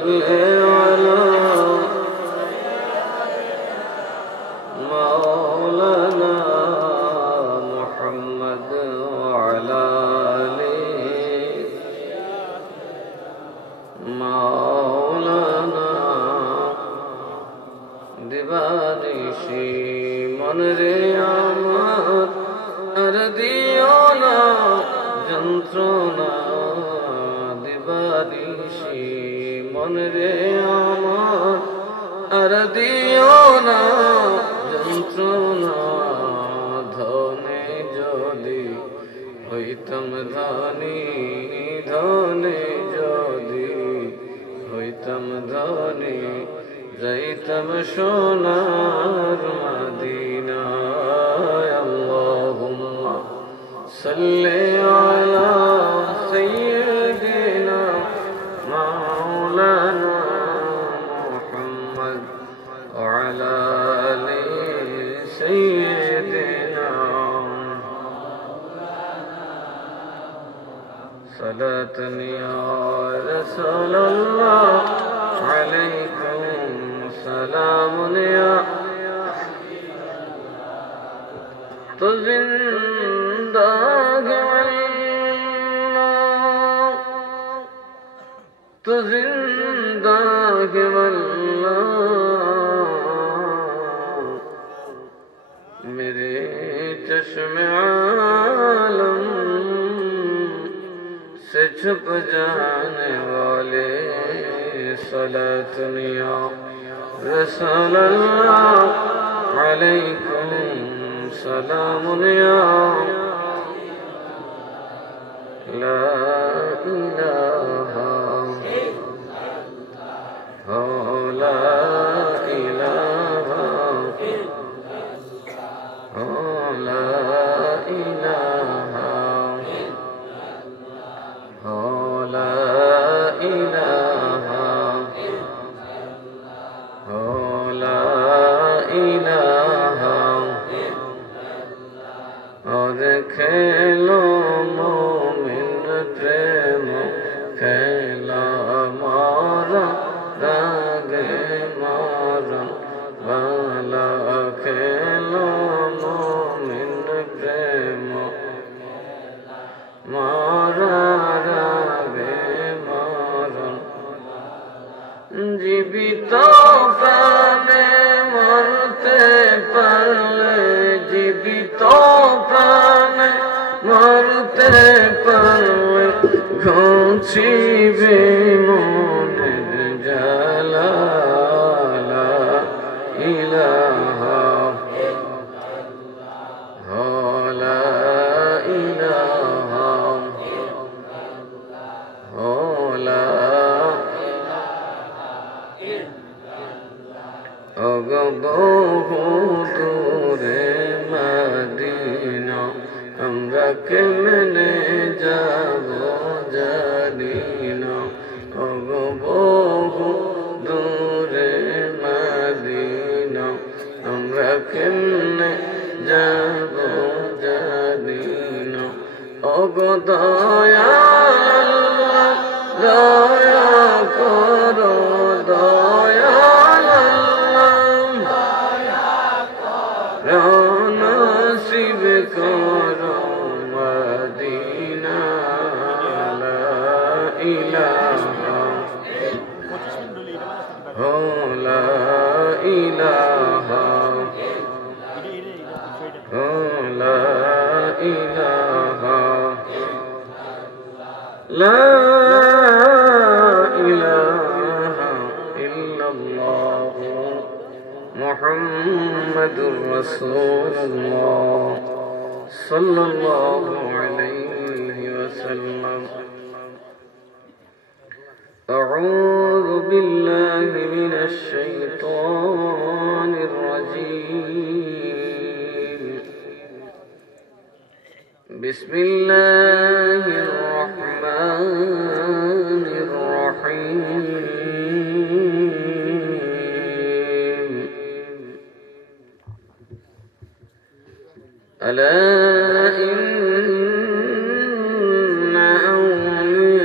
صل على مولانا محمد وعلى آل مولانا দিবানিশি মনরে আমার আর দিও না যন্ত্রণা দিবানিশি মনরে আমার আর দিও না যন্ত্রণা ধনে যদি হইতাম ধনী ধনে যদি হইতাম ধনী যাইতাম সোনার মদিনায় আল্লাহুম্মা সাল্লি আলা সাইয়্যিদিনা মাওলানা মুহাম্মদ ওয়া আলা আলি সাইয়্যিদিনা সালাতান ইয়া রাসূলুল্লাহ আলাইকুম سلام या तो जिंदगी वल्लाह तो जिंदगी वल्लाह मेरे चश्मे आलम से छुप जाने वाले सलातनिया رسول الله عليكم سلام يا لا إله لا إله لا إله لا إله और खेलो मोमिन प्रेम खेला मारा रागे मारा वाला खेलो मोमिन प्रेम मारा रागे मारा जीवित प्राणे मरते पारले जीवित प्राणे मरते पारले घुचिबे মনের জ্বালা লা ইলাহা লা ইলাহা লা দূরে মদিনা আমরা কেমনে যাব জানি না বহু দূরে মদিনা আমরা কেমনে যাব জানি না ওগো দয়াল দয়া করো দয়াল নসিব করো মদিনা লা ইলাহা লা ইলাহা লা ইলাহা লা ইলাহা ইল্লাল্লাহ মুহাম্মাদুর রাসূলুল্লাহ সাল্লাল্লাহু আলাইহি ওয়াসাল্লাম আউযু বিল্লাহি মিনাশ শাইতানির রাজীম বিসমিল্লাহির রাহমানির রাহিম ألا إن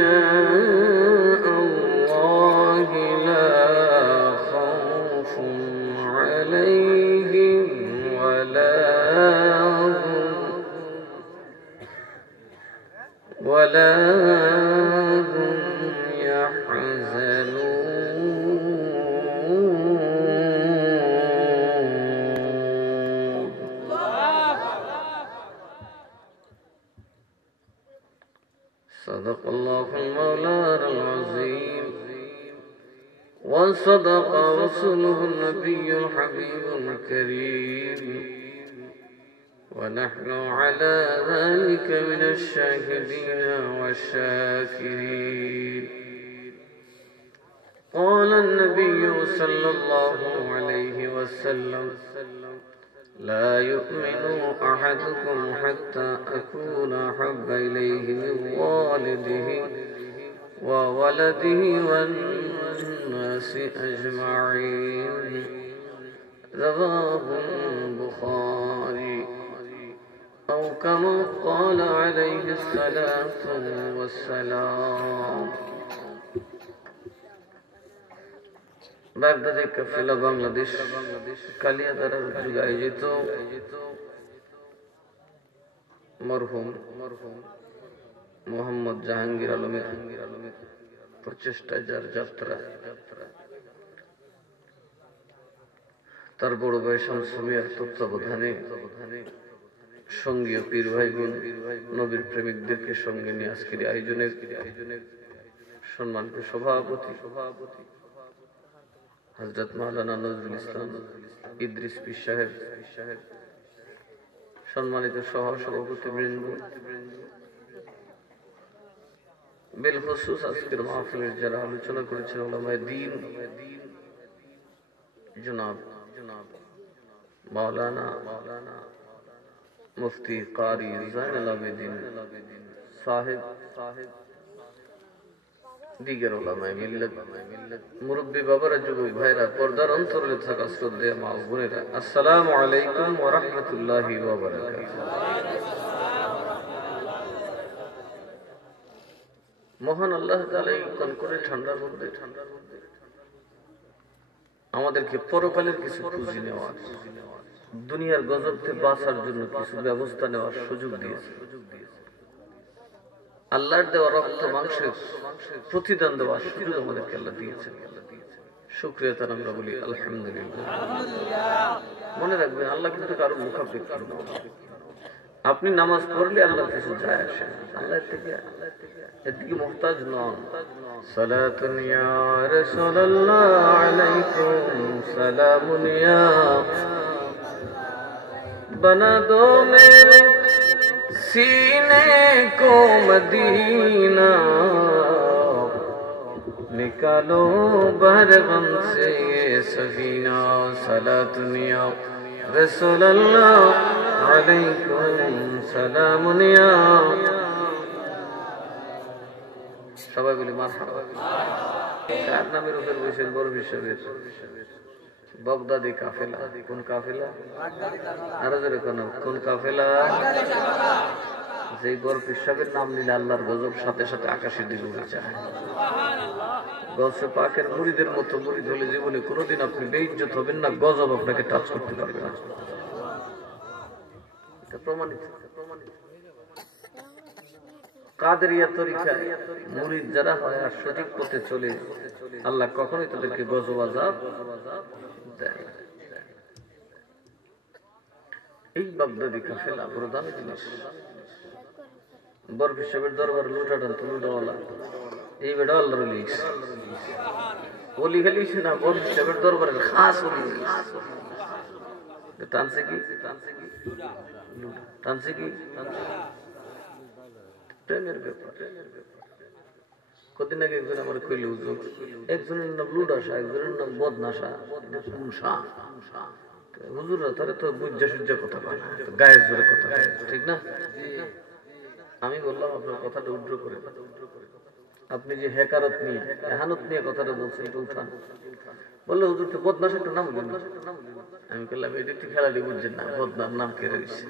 أولياء الله وصدق رسوله النبي الحبيب الكريم ونحن على ذلك من الشاهدين والشاكرين قال النبي صلى الله عليه وسلم لا يؤمن أحدكم حتى أكون أحب إليه من والده وولده والناس أجمعين رواه البخاري أو كما قال عليه الصلاة والسلام বাগদাদের কাফেলা বাংলাদেশ কালিয়াদার যুগে আয়োজিত মরহুম মোহাম্মদ জাহাঙ্গীর আলমের প্রচেষ্টায় যার যাত্রা, তার বড় ভাই শামসুল মিয়ার তত্ত্বাবধানে সঙ্গীয় পীর ভাই বোন নবীর প্রেমিকদেরকে সঙ্গে নিয়ে আজকের আয়োজনের সম্মানিত সভাপতি হযরত মাওলানা নজরুল ইসলাম ইদ্রিস পীর সাহেব, সম্মানিত সহ সভাপতি বৃন্দ, বিলখুসুস আজকের মাহফিলের যারা আলোচনা করেছেন উলামায়ে দ্বীন জনাব মাওলানা মুফতি কারি জাইনুল আবেদিন সাহেব, দিগের উলামায়ে মিল্লাত, মুরব্বী বাবারা, যুবক ভাইরা, পর্দার অন্তরে থাকা শ্রদ্ধেয় মা ও বোনেরা, আসসালামু আলাইকুম ওয়া রাহমাতুল্লাহি ওয়া বারাকাতুহু। মহান আল্লাহ তাআলা এই কনকনে ঠান্ডার মধ্যে আমাদেরকে পরকালের কিছু পুঁজি নেওয়ার, দুনিয়ার গজব থেকে বাঁচার জন্য কিছু ব্যবস্থা নেওয়ার সুযোগ দিয়েছে। আল্লাহর দেওয়া রক্ত মাংসের প্রতিদান দেওয়ার সুযোগ আমাদেরকে আল্লাহ দিয়েছেন। শুকরিয়া তার আমরা বলি আলহামদুলিল্লাহ। মনে রাখবেন, আল্লাহ কিন্তু কারো মুখাপেক্ষী না। আপনি নামাজ পড়লে আল্লাহর কিছু যায় আসে না, আল্লাহ থেকে এদিকে মুহতাজ নন। সালাতুন ইয়া রাসূলুল্লাহ আলাইকুম সালামুন ইয়া বনা দো মেরে सीने को मदीना निकालो बरगम से ये सफीना सलातुन या रसूलल्लाह अलैकुम सलामुन या সবাই বলি মারহাবা। কার নামের উপর বসেন? বড় বিশ্ববের বাগদাদি কাফেলা। কোন কাফেলা? আরো জোরে কোন কাফেলা? যেই বড় পিসাবের নাম নিলে আল্লাহর গজব সাথে সাথে আকাশের দিকে উঠে যায়। গৌসে পাকের মুরিদের মতো মুরিদ হলে জীবনে কোনোদিন আপনি বেইজ্জত হবেন না, গজব আপনাকে টাচ করতে পারবে না। এটা প্রমাণিত। কাদেরিয়া তরিকায় মুরিদ যারা হয় আর সঠিক পথে চলে, আল্লাহ কখনোই তাদেরকে গজব আযাব দেয় না। এই বাগদাদি কাফেলা বড় দামি জিনিস। বরফি সাহেবের দরবার লুটাটান তো লুটাওয়ালা, এই বেটা আল্লাহর ওলি। ওলি খালিস না, বরফি সাহেবের দরবারের খাস ওলি। টানছে কি টানছে কি প্রেমের ব্যাপার। কদিন আগে একজন আমার কইল, একজনের নাম লুডাসা, একজনের নাম বদনাসা। হুজুররা তারা তো বুঝা সুজ্জা কথা কয় না, গায়ের জোরে কথা কয়, ঠিক না? আমি বললাম আপনার কথাটা উড্র করে, আপনি যে হেকারত নিয়ে এহানত নিয়ে কথাটা বলছেন এটা উঠান। বললো হুজুর তো বদনাসা একটা নাম বললেন। আমি বললাম এটা একটু খেলাটি বুঝছেন না, বদনার নাম কেড়ে দিচ্ছে।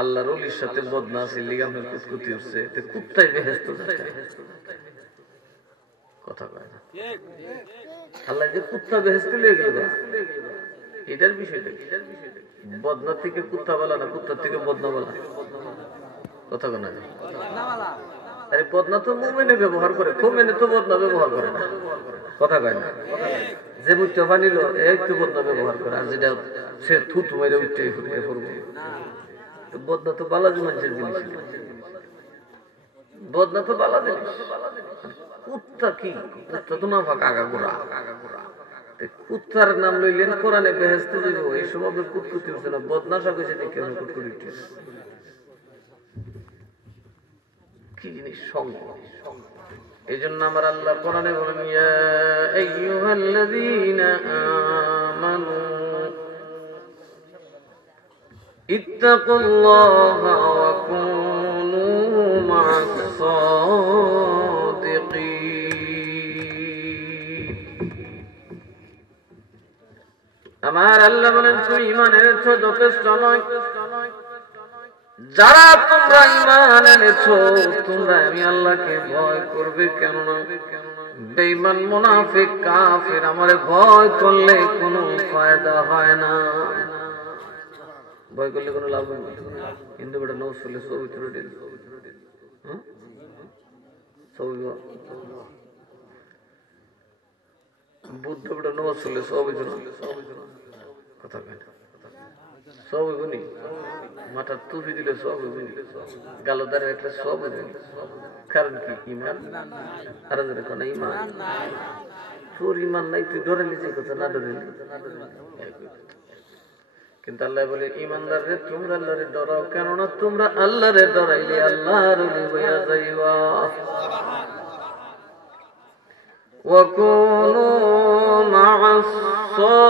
আল্লাহর ওলির সাথে বদনা আছে, লিগামের কুতকুতি উঠছে, কুত্তাই বেহেশত কথা কয় না। আল্লাহ যে কুত্তা বেহেশতে লিয়ে গেল, এটার বিষয়টা কি? বদনা থেকে কুত্তা বলা না, কুত্তার থেকে বদনা বলা কথা কয় না। আরে বদনা তো মুমিনে ব্যবহার করে, মুমিনে তো বদনা ব্যবহার করে না, কথা কয় না। যে মুত্তা বানিল একটু বদনা ব্যবহার করে, আর যেটা সে থুতু মেরে উঠতে পড়বে। বদনা তো বালাজি মানুষের জিনিস, বদনা তো বালা জিনিস। কুত্তা কি? কুত্তা তো না ফাঁকা আগাগোড়া। কুত্তার নাম লইলেন কোরআনে বেহেশতে যাইব, এই সময় কুতকুতি হচ্ছে না, বদনাশা কইছে দেখে কুতকুতি কি জিনিস সঙ্গ। এই জন্য আমার আল্লাহ কোরআনে বলেন, ইয়া আইয়ুহাল্লাযীনা আমানু ইত্তাকুল্লাহা ওয়া কুনু মা'আস সাদিকিন। আমার আল্লাহ বলেন, তুমি ঈমান এনেছো যথেষ্ট নয়, যারা তোমরা ঈমান এনেছো তোমরা আমি আল্লাহকে ভয় করবে। কেননা বেঈমান মুনাফিক কাফির আমারে ভয় করলে কোনো ফায়দা হয় না, ভয় করলে কোনো লাভ হয় না। কিন্তু বেটা নৌস করলে সব ভিতরে দিল, বুদ্ধ বেটা নৌস করলে সব ভিতরে কথা কেন সব হইবনি, মাথার টুপি দিলে সব হইবনি, গালোদারে একটা সব হইবনি। কারণ কি? ইমান। আর কোন ইমান? তোর ইমান নাই, তুই ধরে নিচে কথা না ধরে। কিন্তু আল্লাহ বলে, ইমানদার রে তোমরা আল্লাহরে ডরাও, কেননা তোমরা আল্লাহরে ডরাইলে আল্লাহর ওলি হইয়া যাইবা। ওয়া কুনু মা'আস সাদিকিন।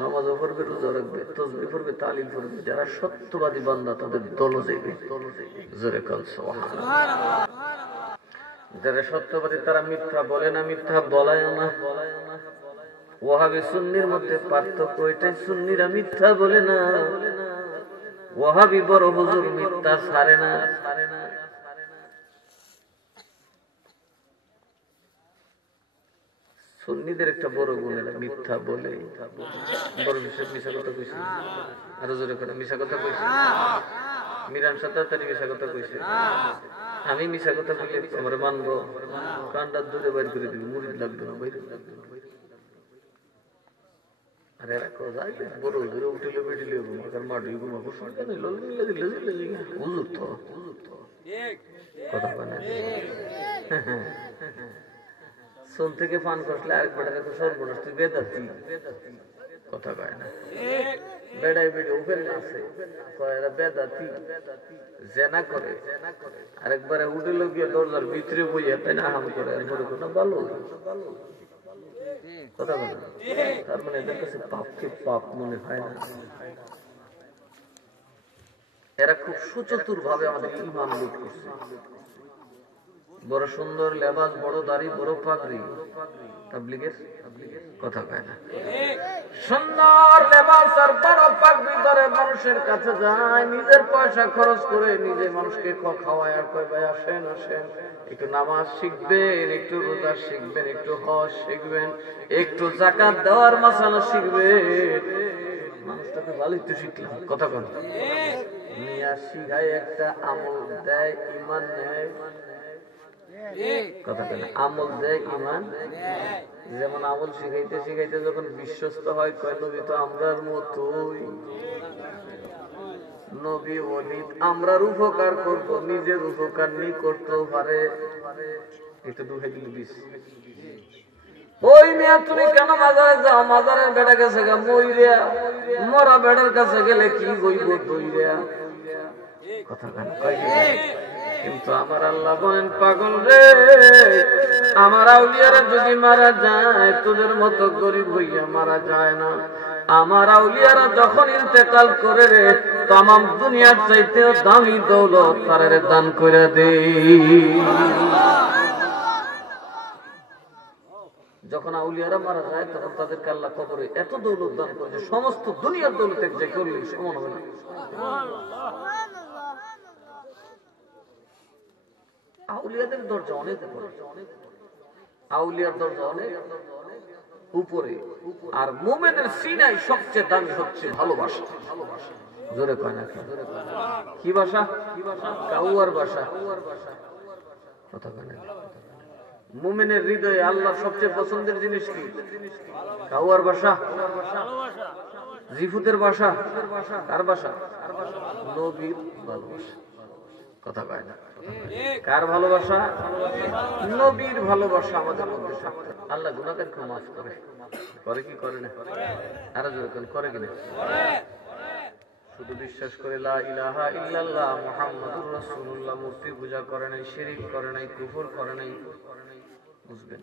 নামাজও পড়বে, রোজা রাখবে, তাসবিহ পড়বে, তালিল পড়বে, যারা সত্যবাদী বান্দা তাদের দল যাইবে। জোরে কাল সুবহানাল্লাহ। যারা সত্যবাদী তারা মিথ্যা বলে না, মিথ্যা বলায় না। ওয়াহাবি সুন্নির মধ্যে পার্থক্য এটাই, সুন্নিরা মিথ্যা বলে না, ওয়াহাবি বড় হুজুর মিথ্যা ছাড়ে না। সুন্নিদের একটা বড় গুণ, এরা মিথ্যা বলে। বড় বিষয় মিশা কথা কইছে, আরো জোরে করে মিশা কথা কইছে। মিরান সাতাতারি মিশা কথা কইছে। আমি মিশা কথা বলি আমার মানবো, কানটা দূরে বাইর করে দিবি, মুড়ি লাগবে না, বাইরে লাগবে না। আর এরা কোথায় বড় দূরে উঠিলে বেটিলে মাটি ঘুমাবো হুজুর তো কথা বলে। সোল থেকে পান করলে আরেক বেটারে তো সর্বনাশ, তুই বেদাতি কথা কয় না। বেড়াই বেড়ে ওপেন আছে, এরা বেদাতি জেনা করে। আরেকবারে উঠে গিয়ে দরজার ভিতরে বইয়া পেনা হাম করে, মনে করো ভালো কথা বলে। তার মানে এদের কাছে পাপকে পাপ মনে হয় না। এরা খুব সুচতুর ভাবে আমাদের ঈমান লুট করছে। বড় সুন্দর লেবাস, বড় দাড়ি, বড় পাগড়ি, তাবলীগের কথা কয় না। সুন্দর লেবাস আর বড় পাগড়ি ধরে মানুষের কাছে যায়, নিজের পয়সা খরচ করে নিজে মানুষকে খাওয়ায় আর কয় ভাই আসেন আসেন, একটু নামাজ শিখবেন, একটু রোজা শিখবেন, একটু হজ শিখবেন, একটু যাকাত দেওয়ার মাসালা শিখবেন। মানুষটাকে ভালোই তো শিখলাম কথা কয় নিয়া শিখায়, একটা আমল দেয়, ঈমান নেয় কথা বলে, আমল দেয় ঈমান। যেমন আমল শিখাইতে শিখাইতে যখন বিশ্বস্ত হয়, কয় নবী তো আমরার মতোই, নবী ওলি আমরার উপকার করব, নিজের উপকার নি করতেও পারে। এটা দুহাই দিল বিশ। ওই মেয়া তুমি কেন মাজারে যাও? মাজারের বেটা কাছে গা মইরা, মরা বেটার কাছে গেলে কি গইব দইরা কথা কয়। কিন্তু আমার আল্লাহ বলেন, পাগল রে, আমার আউলিয়ারা যদি মারা যায় তোদের মতো গরিব হইয়া মারা যায় না। আমার আউলিয়ারা যখন ইন্তেকাল করে রে, তামাম দুনিয়ার চাইতেও দামি দৌলত তারে দান করে দে। যখন আউলিয়ারা মারা যায় তখন তাদেরকে আল্লাহ কবরে এত দৌলত দান করে যে সমস্ত দুনিয়ার দৌলত এক জায়গায় করলে সমান হবে না। আউলিয়াদের দরজা অনেক উপরে, আউলিয়ার দরজা অনেক উপরে। আর মুমিনের সিনাই সবচেয়ে দামি হচ্ছে ভালোবাসা। জোরে কয় না কি ভাষা? কাউয়ার ভাষা কথা কয় না। মুমিনের হৃদয়ে আল্লাহর সবচেয়ে পছন্দের জিনিস কি? কাউয়ার ভাষা। জিফুতের বাসা, কার বাসা? নবীর ভালোবাসা। কথা কয় না? কার ভালোবাসা? নবীর ভালোবাসা আমাদের মধ্যে থাকতে। আল্লাহ গুনাহগারকে মাফ করে, করে কি করে না? আরো যখন করে কিনা? শুধু বিশ্বাস করে লা ইলাহা ইল্লাল্লাহ মুহাম্মাদুর রাসূলুল্লাহ, মূর্তি পূজা করে নাই, শিরক করে নাই, কুফর করে নাই। বুঝবেন?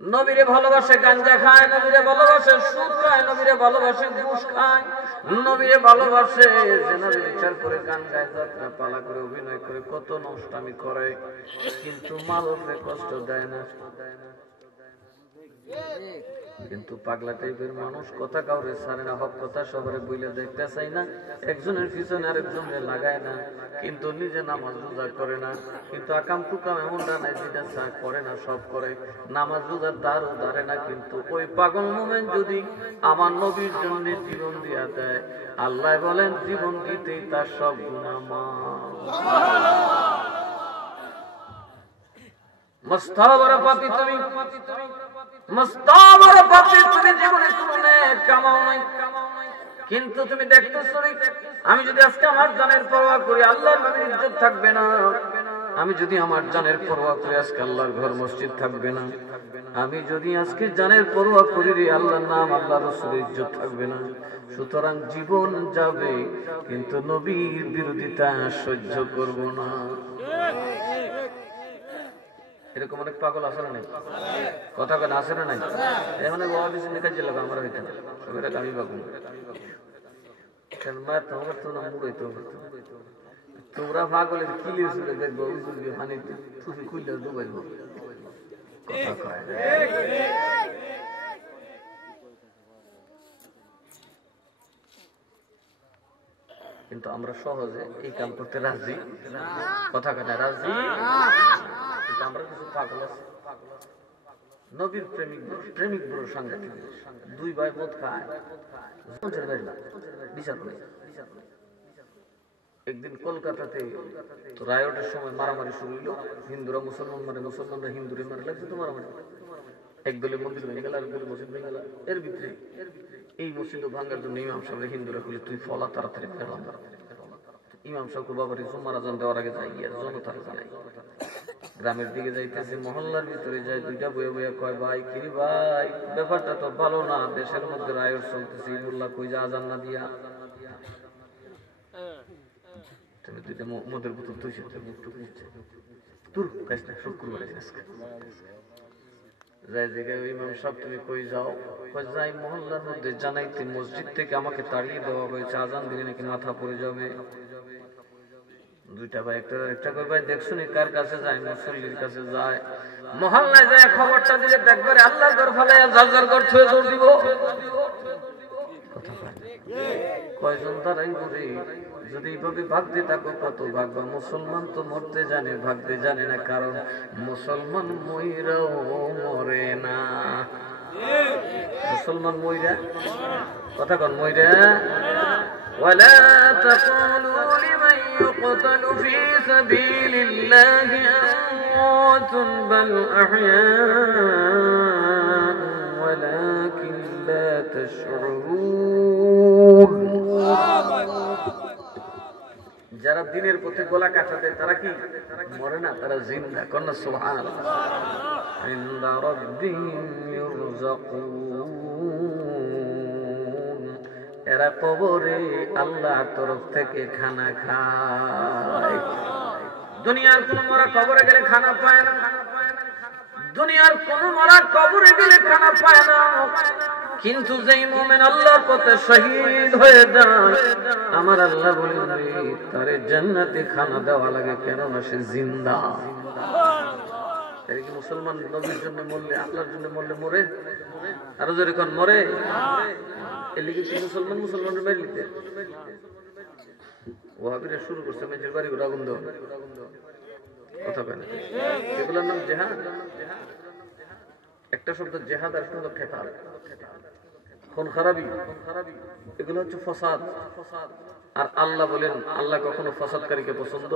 নবীরে ভালোবাসে গাঞ্জা খায়, নবীরে ভালোবাসে সুদ খায়, নবীরে ভালোবাসে ঘুষ খায়, নবীরে ভালোবাসে জেনারে বিচার করে, গান গায়, যাত্রা পালা করে, অভিনয় করে, কত নষ্টামি করে, কিন্তু মালকে কষ্ট দেয় না। কিন্তু পাগলা টাইপের মানুষ, কথা কাউরে ছাড়ে না, হক কথা সবারে বইলে দেখতে চাই না, একজনের পিছনে আরেকজনের লাগায় না, কিন্তু নিজে নামাজ রোজা করে না, কিন্তু আকাম টুকাম এমনটা নাই যেটা চা করে না, সব করে, নামাজ রোজার দ্বারও ধারে না, কিন্তু ওই পাগল মোমেন যদি আমার নবীর জন্য জীবন দিয়া দেয়, আল্লাহ বলেন জীবন দিতেই তার সব গুনাহ মাফ। মুস্তাবর পাপী তুমি, মুস্তাবর পাপী তুমি, জীবনে কোনো নেক কামাও নাই, কিন্তু তুমি দেখতেছো আমি যদি আজকে আমার জানের পরোয়া করি, আল্লাহর নবীর ইজ্জত থাকবে না। আমি যদি আমার জানের পরোয়া করি, আজকে আল্লাহর ঘর মসজিদ থাকবে না। আমি যদি আজকে জানের পরোয়া করি, আল্লাহর নাম, আল্লাহর রাসূলের ইজ্জত থাকবে না। সুতরাং জীবন যাবে, কিন্তু নবীর বিরোধিতা সহ্য করব না। এরকম অনেক পাগল আছে না নাই? কথা কেন আছে না নাই? এখন আমরা হইতে আমি পাবো তোমরা পাগলের কিলে শুনে দেখবো, পানি খুললে ডুবাইব। কিন্তু আমরা সহজে এই কাম করতে রাজি, কথা কেনা রাজি, কিন্তু আমরা কিছু পাগল আছি। নবীর প্রেমিক বুড়োর সঙ্গে দুই ভাই বোধ খায়, একদিন কলকাতাতে রায়টের সময় মারামারি শুরু হইল। হিন্দুরা মুসলমান মারে, মুসলমানরা হিন্দুরে মারে, লাগছে তো মারামারি। এক দলে মন্দির ভেঙে গেল, আর দলে মসজিদ ভেঙে গেল। এর ভিতরে এই মসজিদ ভাঙার জন্য ইমাম সাহেব হিন্দুরা খুলে তুই ফলা তাড়াতাড়ি ফেলাম। ইমাম সাহেব বাবার মারা যান দেওয়ার আগে যাই গিয়ে জনতার জানাই, গ্রামের দিকে যাইতেছে, মহল্লার ভিতরে যায়, দুইটা বয়ে বয়ে কয়, ভাই কিরি ভাই, ব্যাপারটা তো ভালো না, দেশের মধ্যে রায়ট চলতেছে, মোল্লা কই যা আজান না দিয়া দুইটা মদের বোতল তুই তোর কাজ না, শুক্রবার যাই জায়গায় ইমাম সাহেব তুমি কই যাও? যাই মহল্লার মধ্যে জানাইতে, মসজিদ থেকে আমাকে তাড়িয়ে দেওয়া হয়েছে, আজান দিলে নাকি মাথা পড়ে যাবে। দুইটা ভাই একটা কই ভাই দেখছো নি কার কাছে যায়? মুসল্লির কাছে যায়। মহল্লায় যায় খবরটা দিলে দেখবারে আল্লাহর ঘর ফালাইয়া জালজাল ঘর ছুঁয়ে দৌড় দিব। কয়জন তারাই বলে যদি এইভাবে ভাগতে থাকো কত ভাগবা। মুসলমান তো মরতে জানে, ভাগতে জানে না, কারণ মুসলমান মইরাও মরে না। মুসলমান মইরা, কথা কন মইরা। ولا تقولوا لمن يقتل في سبيل الله أموات بل أحياء ولكن لا تشعرون। যারা দিনের পথে গলা কাটা দেয় তারা কি মরে না? তারা জিন্দা। কন্যা সুবহানাল্লাহ। ইনদা রাব্বিহিম ইরযাকুন। এরা কবরে আল্লাহর তরফ থেকে খানা খায়। দুনিয়ার কোন মরা কবরে গেলে খানা পায় না, দুনিয়ার কোন মরা কবরে গেলে খানা পায় না। কিন্তু যেই মুমিন আল্লাহর পথে শহীদ হয়ে যায়, আমার আল্লাহ বলেন তারে জান্নাতে খানা দেওয়া লাগে, কেননা সে জিন্দা। তাই কি মুসলমান নবীর জন্য মরলে, আল্লাহর জন্য মরলে মরে? আরো জোরে কোন মরে? এর লিগে কি মুসলমান মুসলমানের বাড়ি লিখতে ওয়াহাবিরা শুরু করছে মেজের বাড়ি আগুন দেওয়া, কথা বলে। এগুলোর নাম জেহাদ। একটা শব্দ জেহাদ, আর একটা হলো খেতাল, খুন খারাপি, এগুলো হচ্ছে ফসাদ। আর আল্লাহ বলেন, আল্লাহ কখনো ফসাদকারীকে পছন্দ,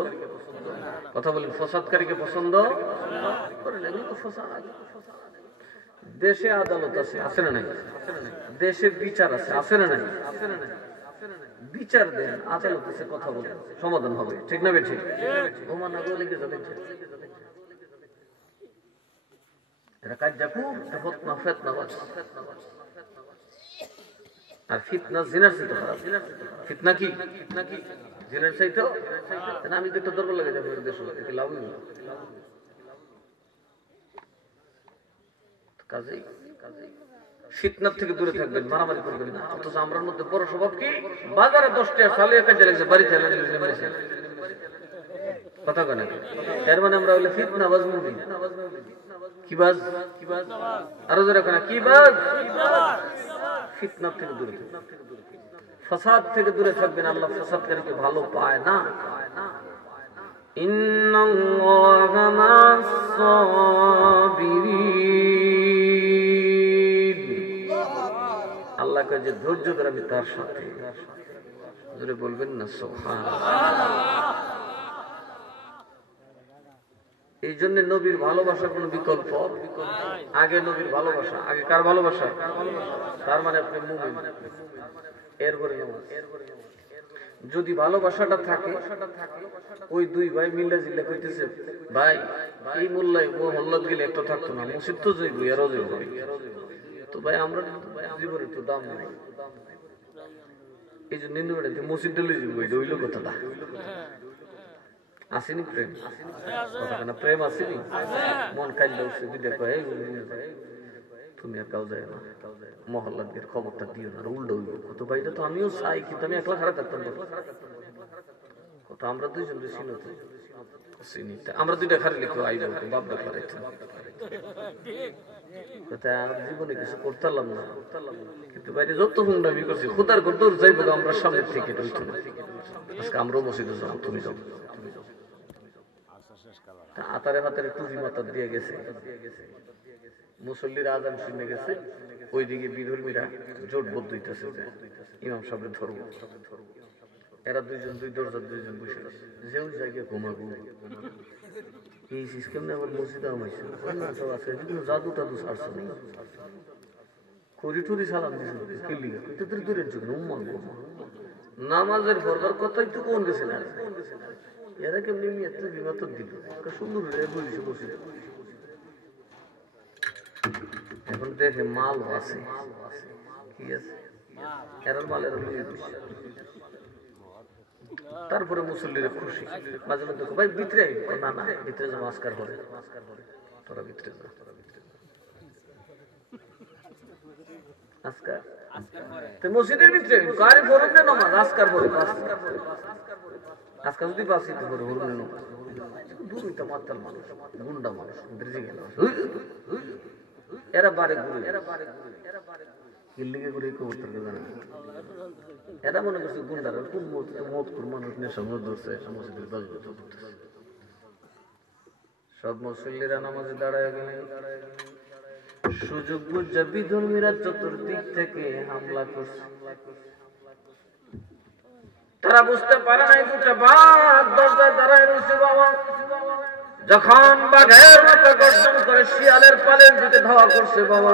কথা বলেন, ফসাদকারীকে পছন্দ করেন। এগুলো তো ফসাদ। দেশে আদালত আছে, আছে না নাই? দেশে বিচার আছে, আছে না নাই? বিচার দেন, আদালত আছে, কথা বলেন, সমাধান হবে, ঠিক না বেঠিক? ওমান না বলে কি যাবে? এরা কাজ যাকু ফতনা ফিতনা বাজ। আর ফিতনা জিনার চাইতে খারাপ। ফিতনা কি? জিনার চাইতেও আমি তো একটা দরকার লাগে যাবো দেশ, এটা লাভ নেই। কাজেই ফিতনার থেকে দূরে থাকবেন, মারামারি করবেন না। অথচ আমরার মধ্যে বড় স্বভাব কি, বাজারে 10 টাকা চালিয়ে কাজে লাগছে, বাড়ি চালিয়ে কথা কেন? এর মানে আমরা হইলে ফিতনা বাজ মুভি। কি বাজ? আরো যারা কেন কি বাজ? ফিতনার থেকে দূরে, ফাসাদ থেকে দূরে থাকবেন। আল্লাহ ফাসাদকারীকে ভালো পায় না। ইন্নাল্লাহা মা'আস সাবিরিন, আল্লাহ কয় যে ধৈর্য ধরে আমি তার সাথে। জোরে বলবেন না সুবহানাল্লাহ। এই জন্য নবীর ভালোবাসার কোন বিকল্প আগে নবীর ভালোবাসা, আগে কার ভালোবাসা? তার মানে আপনি মুমিন, এরপরে নামাজ। যদি ভালোবাসাটা থাকে, ওই দুই ভাই মিল্লা জিল্লা কইতেছে, ভাই এই মোল্লাই মহল্লাত গেলে একটা থাকতো না, মসজিদ তো যাইব, এরাও যাইব। তো ভাই আমরা জীবনের তো দাম নাই, এই জন্য মসজিদ লই যাবো, এটা হইল কথাটা। আসেনি প্রেম? প্রেম আসেনি? মন কাইল তুমি আর কাউ যায় না, মহল্লার খবরটা দিও না, উল্টো হইব কত। ভাই এটা তো আমিও চাই, কিন্তু আমি একলা খারাপ থাকতাম কত। আমরা দুইজন আমরা দুইটা খারি লিখো আইব বাপটা খারাইতাম, জীবনে কিছু করতাম না। কিন্তু বাইরে যত হুন্ডামি করছি, খোদার ঘর দূর যাইব আমরা সামনের থেকে। আজকে আমরাও মসজিদে যাবো, তুমি যাবো। আতারে হাতারে টুপি মাথার দিয়ে গেছে, মুসল্লির আজান শুনে গেছে, ওইদিকে বিধর্মীরা জোটবদ্ধ হইতেছে ইমাম সাহেবের ধর্ম। এরা দুইজন দুই দরজার দুইজন বসে আছে, যে ওই জায়গায় ঘুমাবো। এই সিস্টেম আবার মসজিদে আমাইছে, সব আছে জাদু টাদু ছাড়ছে না, করি টুরি সালাম দিয়েছে। কিল্লিগা তোদের দূরের জন্য নামাজের ফরবার কথাই তো কোন গেছে না। এরা কেমনি বিমাত দিল সুন্দর বলিস বসে। এখন দেখে মাল আছে, কি আছে এরার মালের। তারপরে মুসল্লিরা খুশি, মাঝে মধ্যে ভাই ভিতরে না, না ভিতরে যাবো, আজকার পরে তোরা ভিতরে যা, আজকার মসজিদের ভিতরে কারি ফরজ না নামাজ, আজকার পরে আজকাল যদি বাসি তো করে হল না। দুইটা মাতাল মানুষ, গুন্ডা মানুষ, এরা বারে ঘুরে, কিল্লিগে করে করতে জানে। এরা মনে করছে গুন্ডারা কোন মতপুর মানুষ নেশা ধরছে, মসজিদের দল করতেছে। সব মুসল্লিরা নামাজে দাঁড়ায় গেলেন। সুযোগ বুঝা বিধর্মীরা চতুর্দিক থেকে হামলা করছে। তারা বুঝতে পারে নাই দুটা বাঘ দরজায় দাঁড়ায় রয়েছে। বাবা যখন বাঘের মতো গর্জন করে শিয়ালের পালের দিকে ধাওয়া করছে, বাবা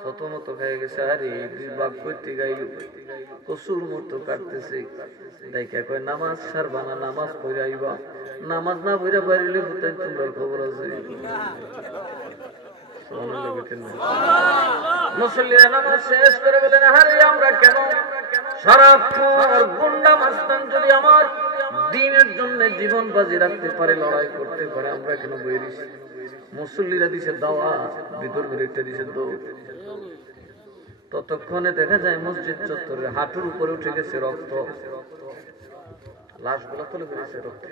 থতমত হয়ে গেছে। আরে দুই বাঘ করতে গাই কসুর মতো কাটতেছে। দেখে কয় নামাজ সারবা না, নামাজ পড়ে আইবা, নামাজ না পড়ে পারিলে কোথায় তোমরা খবর আছে। মুসল্লিরা নামাজ শেষ করে বলেন, আরে আমরা কেন সারাক্ষণ গুন্ডা মাস্তান যদি আমার দ্বীনের জন্য জীবন বাজি রাখতে পারে, লড়াই করতে পারে, আমরা কেন বইরিস? মুসল্লিরা দিছে দাওয়াত, বিধর্মীরা একটা দিছে দৌড়। ততক্ষণে দেখা যায় মসজিদ চত্বরের হাঁটুর উপরে উঠে গেছে রক্ত, লাশগুলো তুলে বেরিয়েছে রক্ত।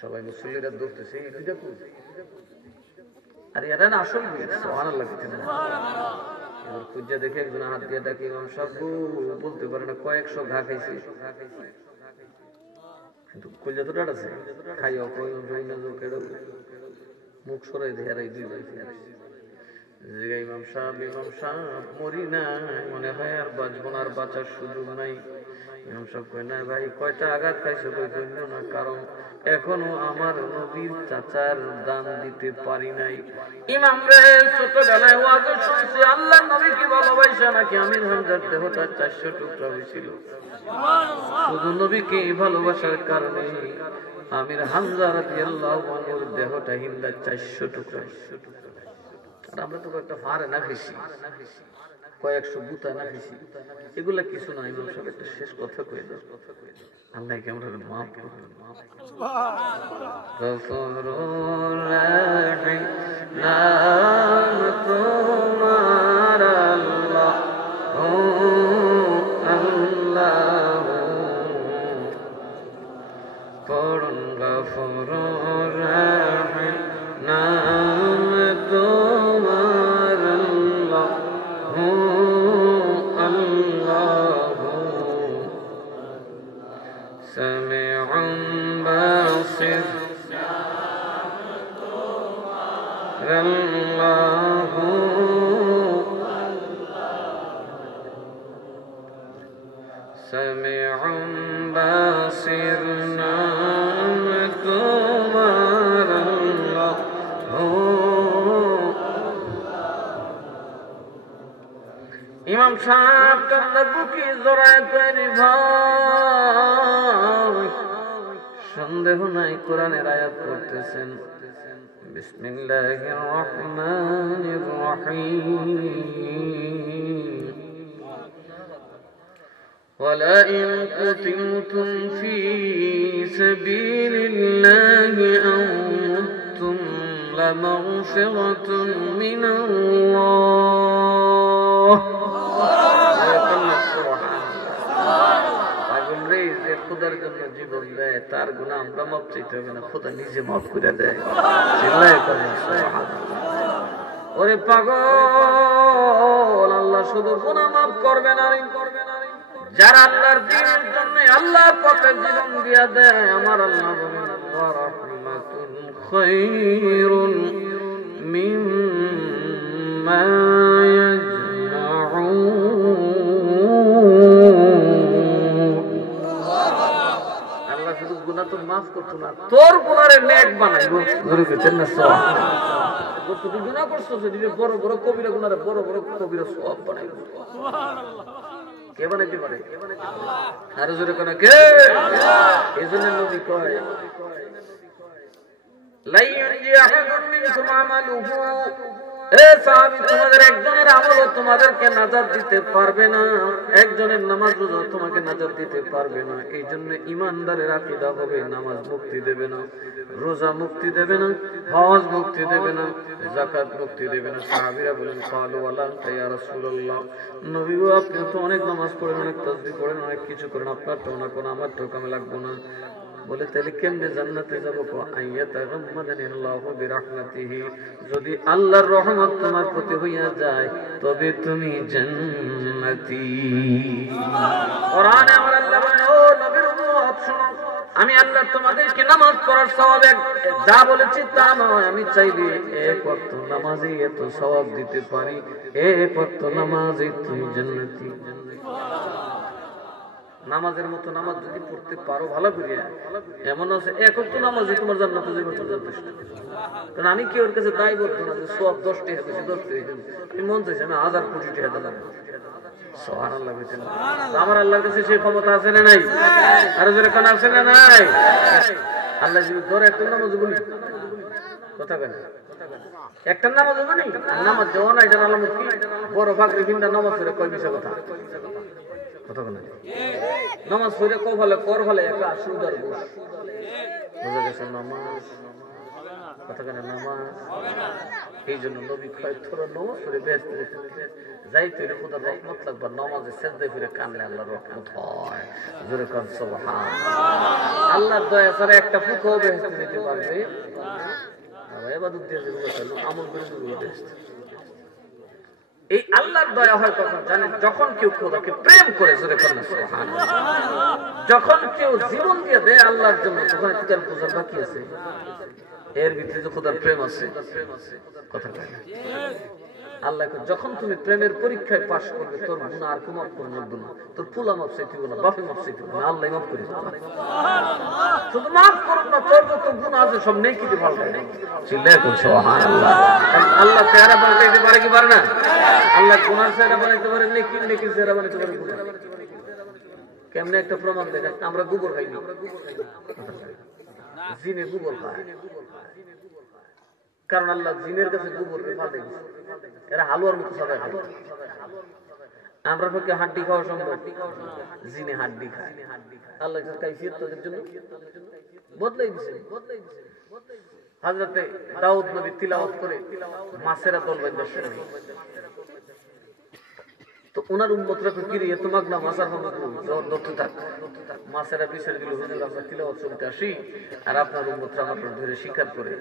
সবাই মুসল্লিরা দৌড়তেছে, আর এরা না আসল খুঁজা দেখে একজন হাত দিয়ে ডাকে, ইমাম সাহেব বলতে পারে না, কয়েকশো ঘা খাইছে, কিন্তু খুঁজা তো ডাটাছে খাইও মুখ সরাই দেখে আর এই দুই ভাই ইমাম সাহেব মরি না, মনে হয় আর বাঁচবো না, আর বাঁচার সুযোগ নাই। ইমাম সাহেব কয় না ভাই, কয়টা আঘাত খাইছে? কই না, কারণ এখনো আমার নবীর চাচার দান দিতে পারি নাই। ইমাম রে ছোটবেলায় ওয়াজ শুনছি আল্লাহর নবী কি ভালোবাসা নাকি আমির হামজার দেহটা 400 টুকরা হয়েছিল। শুধু নবীকে ভালোবাসার কারণে আমির হামজা রাদিয়াল্লাহু আনহুর দেহটা হিন্দা 400 টুকরা। আর আমরা তো একটা ফারে না খেয়েছি, কয়েকশো বুতা না খেয়েছি, এগুলা কিছু না। ইমাম সাহেব একটা শেষ কথা কয়ে দাও, আল্লাহ কেমন মাফ করবেন। নাম তোমার আল্লাহ, ও আল্লাহ, পড়ুন গফুর রহিম, নাম তোমার আল্লাহ, ও আল্লাহ, সামিউন বাসির, আল্লাহ সামিউন বাসির, নাম তোমার আল্লাহ, ইমাম সাহেব কান্নার বুকে জড়ায় করি ভাই, সন্দেহ নাই কোরআনের আয়াত পড়তেছেন। বিসমিল্লাহির রহমানির রহিম, ولئن قتلتم في سبيل الله أو متم لمغفرة من الله। খুদার জন্য জীবন দেয়, তার গুনাহ আমরা মাফ চাইতে হবে না, খুদা নিজে মাফ করে দেয়। ওরে পাগল, আল্লাহ শুধু গুনাহ মাফ করবে না, যারা আল্লাহর দ্বীনের জন্য আল্লাহর পথে জীবন দিয়া দেয়, আমার আল্লাহ বলেন ওয়া রাহমাতুন খায়রুন মিম্মা আল্লাহ শুধু গুনাহ তো মাফ করতো না, তোর গুনারে নেক বানাইবো। জোরে কইতেন না সুবহানাল্লাহ। তুই গুনাহ করছস, সেদিকে বড় বড় কবিরা গুনারে বড় বড় কবিরা সওয়াব বানাইবো। সুবহানাল্লাহ। কে বানাইতে পারে? আরো জোরে কোন কে? এজন্য নবী কয় লা ইউনজি আহাদুম মিনকুম আমালুহু, এ সাহাবী তোমাদের একজনের আমল তোমাদেরকে নাজাত দিতে পারবে না, একজনের নামাজ রোজা তোমাকে নাজাত দিতে পারবে না। এই জন্য ঈমানদারের আকীদা হবে নামাজ মুক্তি দেবে না, রোজা মুক্তি দেবে না, হজ মুক্তি দেবে না, যাকাত মুক্তি দেবে না। সাহাবীরা বলেন ক্বালু ওয়ালা ইয়া রাসূলুল্লাহ, নবী গো আপনি তো অনেক নামাজ পড়েন, অনেক তাসবিহ পড়েন, অনেক কিছু করেন, আপনার তো না কোন আমার তো কামে লাগবে না। বলে তাহলে কেমনে জান্নাতে যাবো? আইয়াতাগাম্মাদানিল্লাহু বিরাহমাতিহি, যদি আল্লাহর রহমত তোমার প্রতি হইয়া যায় তবে তুমি জান্নাতি। কোরআনে আমার আল্লাহ বলেন, ও নবীর উম্মত শুনো, আমি আল্লাহ তোমাদেরকে নামাজ পড়ার সওয়াব যা বলেছি তা নয়, আমি চাইলে এক ওয়াক্ত নামাজে এত সওয়াব দিতে পারি, এক ওয়াক্ত নামাজে তুমি জান্নাতি। নামাজের মতো নামাজ যদি পড়তে পারো ভালো করিয়া, এমন আছে এক ওয়াক্ত নামাজে তোমার জান্নাতে যাবে যথেষ্ট। কারণ আমি কি ওর কাছে দায়বদ্ধ না যে সওয়াব 10 টাকা বেশি 10 টাকা, আমি মন চাইছে আমি 1000 কোটি টাকা দিলাম। সুবহানাল্লাহ। আমার আল্লাহর কাছে সেই ক্ষমতা আছে না নাই? আর জোরে কান আছে না নাই? আল্লাহ যদি ধরে একটা নামাজ বলি, কথা কেন একটা নামাজ বলি, নামাজ দেওয়া না, এটার আলামত কি? বড় ফাকরি ভিন্দা নামাজ পড়ে কয় বিষয় কথা, কথা কেন নামাজ পড়ে কো ভালো কর ভালো একা সুন্দর বস বুঝা গেছে নামাজ, কথা কেন নামাজ। এই জন্য নবী কয় থোড়া নামাজ পড়ে ব্যস্ত যাইতে হলে খোদার রহমত লাগবে, নামাজে সেজদায় ফিরে কানলে আল্লাহর রহমত হয়। জোরে কান সুবহানাল্লাহ। আল্লাহর দয়া ছাড়া একটা ফুকও বেহেশতে যেতে পারবে না, ইবাদত দিয়ে যাবে আমল করে যাবে বেহেশতে। এই আল্লাহর দয়া হয় কখন জানেন? যখন কেউ খোদাকে প্রেম করে। জোরে কান সুবহানাল্লাহ। যখন কেউ জীবন দিয়ে দেয় আল্লাহর জন্য, তখন কি তার পূজার বাকি আছে? এর ভিতরে যে খোদার প্রেম আছে, কথা বলে আল্লাহ যখন তুমি প্রেমের পরীক্ষায় পাশ করবে তোর গুনাহ আর কেউ মাফ করে নেবে না, তোর পোলা মাফ চাইতে হবে না, বাপে মাফ চাইতে হবে না, আল্লাহ মাফ করে দেবে। শুধু মাফ করুন না, তোর যত গুনাহ আছে সব নেকিতে পাল্টায় দেবে। চিল্লায় কোন সুবহানাল্লাহ। আল্লাহ চেহারা পাল্টাইতে পারে কি পারে না? আল্লাহ গুনার চেহারা বানাইতে পারে, নেকির চেহারা বানাইতে পারে। কেমনে একটা প্রমাণ দেখেন, আমরা গোবর খাই না, জিনে গোবর খায়, কারণ আল্লাহ জিনের কাছে গোবর পাল্টাই দিচ্ছে, এরা হালুয়ার মতো সবাই খায়। আমরা পক্ষে হাড্ডি খাওয়া সম্ভব, জিনে হাড্ডি খায়। আল্লাহ কাইফিয়ত তাদের জন্য বদলাই দিছে। হযরতে দাউদ নবী তিলাওয়াত করে মাছেরা দল বাইন্দা শুনে, তো ওনার উম্মতরা তো কিরে এত মাগনা মাছের ধরতে থাক, মাছেরা বিচার দিল হুজুর আমরা তিলাওয়াত শুনতে আসি আর আপনার উম্মতরা আমাকে ধরে শিকার করে।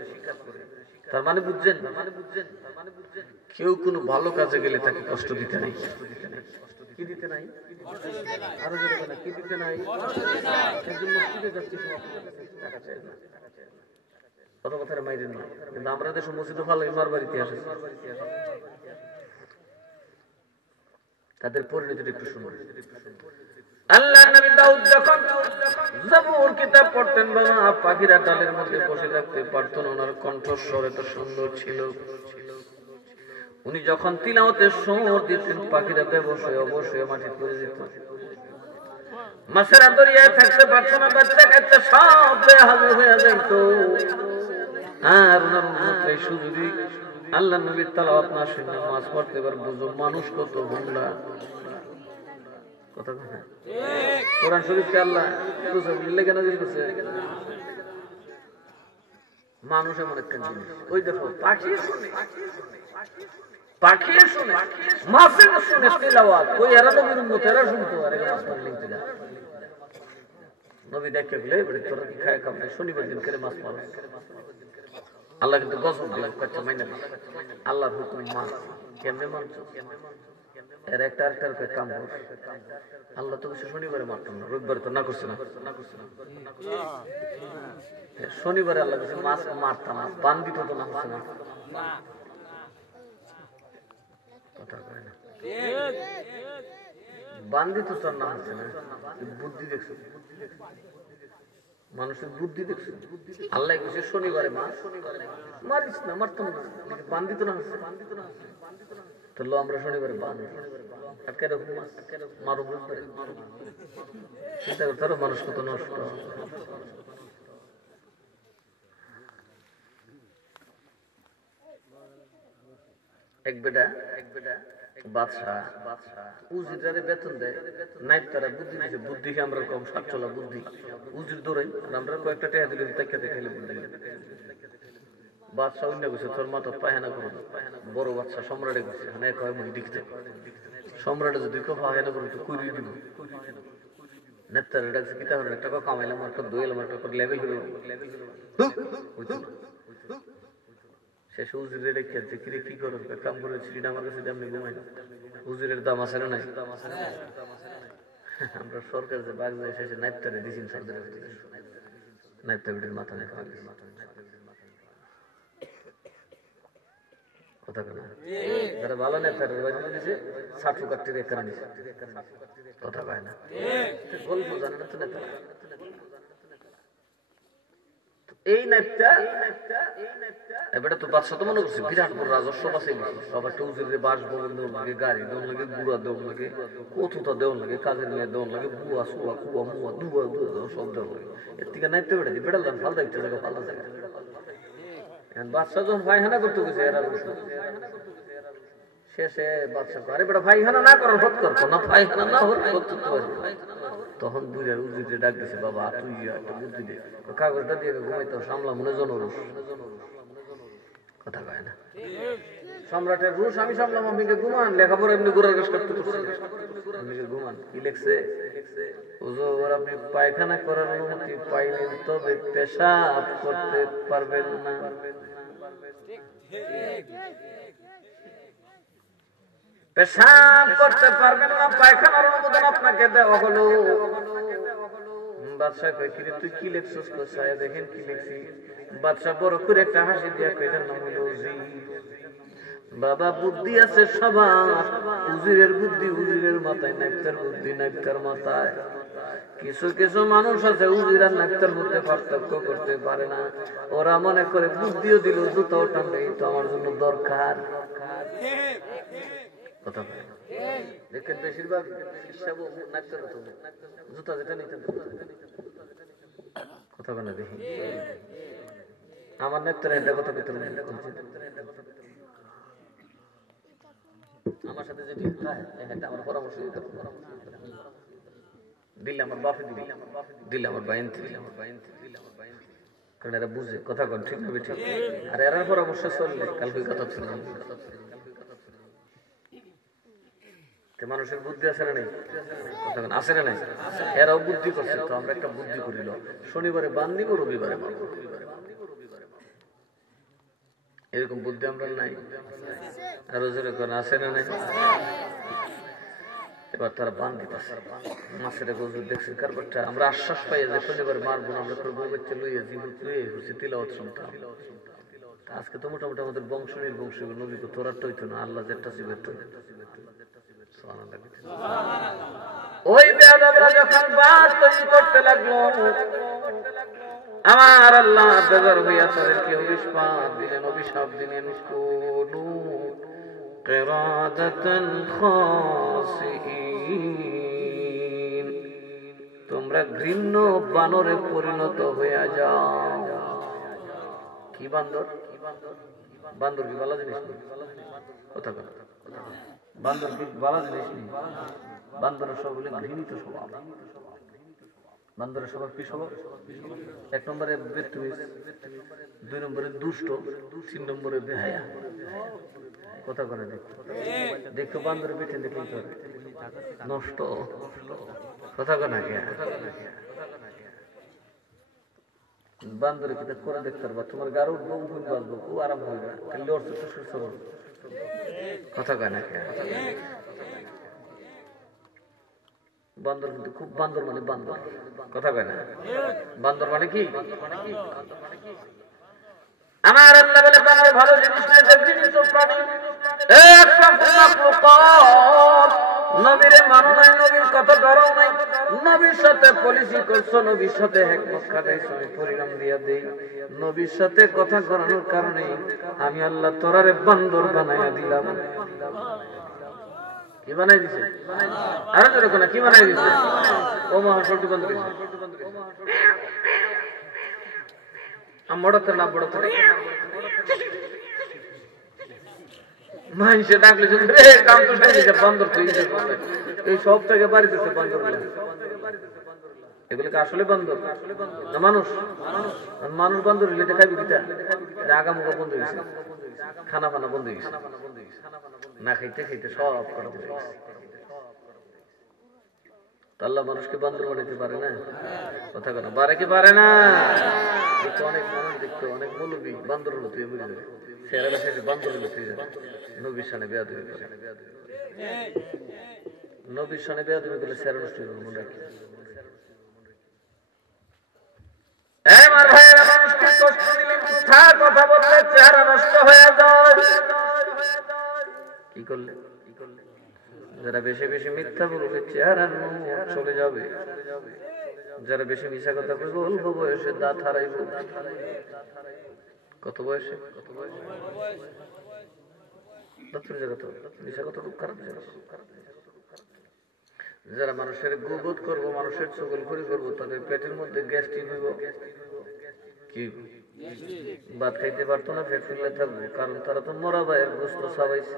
তার মানে বুঝছেন, কেউ কোনো ভালো কাজে গেলে তাকে কষ্ট দিতে নাই। কি দিতে নাই? আরো জোরে বলেন, কি দিতে নাই? একজন মসজিদে যাচ্ছে টাকা চাই না, কত কথার মাইরে না, কিন্তু আমরা দেশ মসজিদে ভালো মার বাড়িতে আসে। তাদের পরিণতিটা একটু শুনুন। আল্লাহ নবী দাউদ যখন জাবুর কিতাব পড়তেন, বাবা পাখিরা ডালের মধ্যে বসে থাকতে পারত না, ওনার কণ্ঠস্বর এত সুন্দর ছিল। উনি যখন তিলাওয়াতের সুর দিতেন, পাখিরা অবশ্যই মাটি পড়ে যেত। মাছেরা দরিয়ায় থাকতে পারত না, বাচ্চা কাচ্চা সব বেহাল হয়ে যেত। আর ওনার উম্মতরা শুধু আল্লাহ নবীর তিলাওয়াত না শুনে মাছ পড়তে পারে, বুঝো মানুষ কত হুমলা। কথা কথা কোরআন শরীফকে আল্লাহ কেন দিয়েছে? মানুষ এমন একটা জিনিস, ওই দেখো পাখি শুনে, পাখি শুনে, মাছে শুনে তিলাওয়াত, ওই এরা নবীর উম্মত, এরা শুনতো আর এরা মাছ মারলে দিলা। নবী দেখে গেলে বলে তোরা কি খায় খাবে, শনিবার দিন করে মাছ মারো। আল্লাহ কিন্তু গজব দিলেন, কচ্ছা মাইনা আল্লাহর হুকুম মাছ কেমনে মানছো? এর একটা আরেকটার কাম করছে। আল্লাহ তো শনিবারে মারতাম না, রবিবারে তো না করছে না। শনিবারে আল্লাহ কাছে মাছ মারতাম না, বান্দিত তো না হচ্ছে না। কথা কয় না, বান্দিত তো না হচ্ছে না। বুদ্ধি দেখছো, মানুষের বুদ্ধি দেখছো। আল্লাহ কিছু শনিবারে মাছ মারিস না, মারতাম না, বান্দিত না হচ্ছে। তো আমরা শনিবারে বান্ধ মারো, চিন্তা করতে পারো মানুষ কত নষ্ট। এক বেটা বাদশাহ উজিরে বেতন দেয়, নাইব তারা বুদ্ধি দিয়েছে, বুদ্ধিকে আমরা কম সাত চলা বুদ্ধি, উজির দৌড়াই আমরা কয়েকটা টাকা দিলে তাকে খেলে বুদ্ধি। বাদশাহ অন্য গেছে, তোর মা তো পায়না করো, বড় বাদশাহ সম্রাটে গেছে, কয় মুখ দিকতে সম্রাটে যদি কেউ পায়না করো তো কুড়িয়ে দিব। নেতার ডাকছে কিতা হলো, একটা কামাইলাম, একটা দইলাম, একটা লেভেল হলো। শেষে উজিরে রেখেছে, কিরে কি করো, কাম করে ছিটি আমার কাছে দাম নেই, ঘুমাই না। উজিরের দাম আছে না নাই? আমরা সরকার যে বাগ যায় শেষে নাইবটারে দিয়েছি, নাইবটা বিটির মাথা নেই। কথা কয় না, যারা ভালো নেতার দিয়েছে ষাট কাটতে রেখা নিছে। কথা কয় না, গল্প জানে না তো নেতা। এই নাইবটা এবারে তো বাদশা তো মনে করছে বিরাট বড় রাজস্ব বাঁচে গেছে, সবার উজিরে বাস ভবন দেওয়ার লাগে, গাড়ি দেওয়ার লাগে, গুড়া দেওয়ার লাগে, কতুটা দেওয়ার লাগে, কাজের মেয়ে দেওয়ার লাগে, বুয়া সুয়া কুয়া মুয়া দুয়া দুয়া সব দেওয়ার লাগে। এর থেকে নাইবটা বেড়ে দিই, বেড়ালাম ফালদা একটা জায়গা, ফালদা জায়গা। বাদশা যখন পায়খানা করতে গেছে এরা শেষে বাদশা আরে বেটা পায়খানা না করার হত করতো না, পায়খানা না হত করতে পারি। তখন বুঝার উজিরে ডাক দিছে, বাবা তুই একটা বুদ্ধি দে, কাগজটা দিয়ে ঘুমাইতে সামলা মনে জনরুষ। কথা কয় না, সম্রাটের রুশ আমি সামলাম, আপনিকে ঘুমান, লেখাপড়া এমনি গোড়ার কাজ করতে করছেন, আপনিকে ঘুমান। কি লেখছে? হুজুর আপনি পায়খানা করার অনুমতি পাইলেন, তবে পেশাব করতে পারবেন না। পেশাব করতে পারবেন না, পায়খানার অনুমোদন আপনাকে দেওয়া হলো। বাদশাহ কয় কিরে তুই কি লেখছিস? কোথায় দেখেন কি লেখছি। বাদশাহ বড় করে একটা হাসি দিয়া কয় এটার নাম হলো বাবা বুদ্ধি আছে সবার, উজিরের বুদ্ধি উজিরের মাথায়, নাক্তার বুদ্ধি নাক্তার মাথায়। কিছু কিছু মানুষ আছে উজির আর নাক্তার মধ্যে পার্থক্য করতে পারে না। ওরা মনে করে বুদ্ধিও দিল জুতাও টানবে, তো আমার জন্য দরকার। কথা বলে দেখেন বেশিরভাগ জুতা যেটা নিতেন, কথা বলে দেখি আমার নেত্রে কথা ভিতরে আমার সাথে যেটি আমার পরামর্শ দিতে দিলে আমার বাপে দিলে আমার বাইন কারণ এরা বুঝে কথা কন ঠিক না ঠিক। আর এরার পরামর্শ চললে কালকে কথা ছিল মানুষের বুদ্ধি আছে না নেই, আছে না নাই? এরাও বুদ্ধি করছে, তো আমরা একটা বুদ্ধি করিল, শনিবারে বান দিব, রবিবারে এরকম বুদ্ধি আমরা নাই। আরো যেরকম আছে না নাই? এবার তারা বান দিতেছে মাছের গজুর দেখছে কারবারটা। আমরা আশ্বাস পাই যে শনিবার মারবো না, আমরা করবো বাচ্চা লইয়া জীবন লইয়া হচ্ছে তিলাওয়াত শুনতাম। আজকে তো মোটামুটি আমাদের বংশ নির্বংশ নবী তো তোরার টইতো না, আল্লাহ যেটা ছিল ওই বেয়াদবরা যখন বাদ তৈরি করতে লাগলো, আমার আল্লাহ বেজার হইয়া তাদেরকে অভিশাপ দিলেন, অভিশাপ দিলেন কুনু কিরাদাতান খাসিইন, তোমরা ঘৃণ্য বানরে পরিণত হইয়া যাও। কি বান্দর? বান্দর কি ভালো জিনিস? কথা কথা বান্দর কি ভালো জিনিস নেই। বান্দরের সব হলে ঘৃণিত স্বভাব। বান্দরের স্বভাব কি স্বভাব? 1 নম্বরে বেত্তুইস, 2 নম্বরে দুষ্ট, 3 নম্বরে বেহায়া। কথা করে দেখো বান্দরের পেটে দেখলেই তো নষ্ট। কথা কনা কে বান্দরে কি করে দেখতে পারবা? তোমার গারো বউ বাঁচবো, খুব আরাম হইবে, খালি অর্থ সুস্থ হবে। কথা কনা কে বান্দর কিন্তু খুব বান্দর মানে বান্দর। কথা কয় না? বান্দর মানে কি? আমার আল্লাহ বলে বান্দর ভালো জিনিস না, ঘৃণিত প্রাণী। নবীরে মানো নাই, নবীর কথা ধরো নাই, নবীর সাথে পলিসি করছো, নবীর সাথে হিকমত খাটাইছো, পরিণাম দিয়া দেই। নবীর সাথে কথা করানোর কারণে আমি আল্লাহ তোরারে বান্দর বানাইয়া দিলাম। কি বানাই দিছে? আরো জোরে কোনা কি বানাই দিছে? ও মহাসল্টি বন্ধ দিছে। বড়তে না বড়তে মানুষে ডাকলে কাম তো বান্দর এই সব থেকে বাড়িতেছে বান্দর। এগুলোকে আসলে বান্দর না মানুষ? মানুষ বান্দর হইলে এটা খাইবি কিটা? আগামুখা বন্ধ হয়ে গেছে, খানা ফানা বন্ধ হয়ে গেছে, না খাইতে খাইতে সব করা বন্ধ হয়ে গেছে। আল্লাহ মানুষকে বান্দর বানাইতে পারে না? কথা কেন পারে? কি পারে না? দেখতো অনেক মানুষ, দেখতো অনেক মৌলবী বান্দরের মতো মরে যাবে, সেরা শেষে বান্দরের মতো যাবে। নবীর সামনে বেয়াদবি করে, নবীর সামনে বেয়াদবি করলে সেরা নষ্ট হয়ে মনে রাখি। কথা বললে চেহারা নষ্ট হয়ে যায়। কি করলে? যারা বেশি বেশি মিথ্যা বলবে চেহারা চলে যাবে, যারা বেশি মিথ্যা কথা বলবে অল্প বয়সে দাঁত হারাইব। কত বয়সে? যারা মানুষের গিবত করবো, মানুষের চুগলখড়ি করবো, তাদের পেটের মধ্যে গ্যাস্ট্রিক হইব। কি ভাত খাইতে পারতো না, পেট ফুলে থাকবো, কারণ তারা তো মরা ভাইয়ের গোস্ত খাওয়াইছে।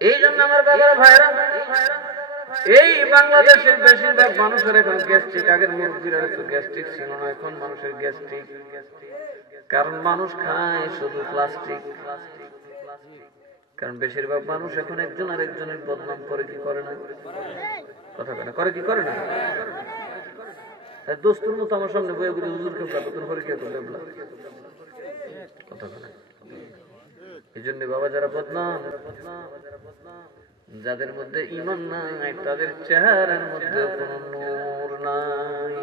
এই জন্য আমার বাবার ভাইরা, এই বাংলাদেশের বেশিরভাগ মানুষের এখন গ্যাস্ট্রিক। আগের মুরব্বীরা তো গ্যাস্ট্রিক ছিল না, এখন মানুষের গ্যাস্ট্রিক। কারণ মানুষ খায় শুধু প্লাস্টিক। কারণ বেশিরভাগ মানুষ এখন একজন আর একজনের বদনাম করে, কি করে না? কথা বলে করে, কি করে না? দোস্তুর মতো আমার সামনে বয়ে বলে হুজুর কেবলা নতুন পরীক্ষা করলে কথা বলে। এই জন্য বাবা যারা বদনাম, যাদের মধ্যে ঈমান নাই, তাদের চেহারার মধ্যে কোনো নূর নাই।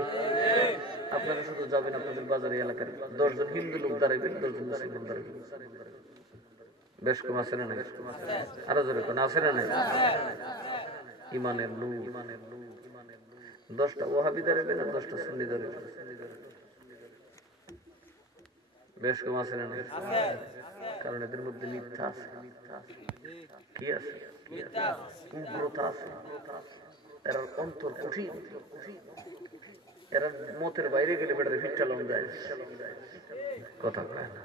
আপনারা শুধু যাবেন আপনাদের বাজারে এলাকার 10 জন হিন্দু লোক দাঁড়াইবেন, 10 জন মুসলমান দাঁড়াইবেন, বেশ কম আছে না নাই? আরো জোরে কোন আছে না নাই? ইমানের নূর। 10টা ওয়াহাবি ধরবে না 10টা সুন্নি ধরবে? বেশ কম আছে না নাই? কারণ এদের মধ্যে মিথ্যা আছে। কি আছে? উগ্রতা আছে। এরা অন্তর কঠিন। এরা মতের বাইরে গেলে বেটারে ফিটটা লং যায়, কথা কয় না।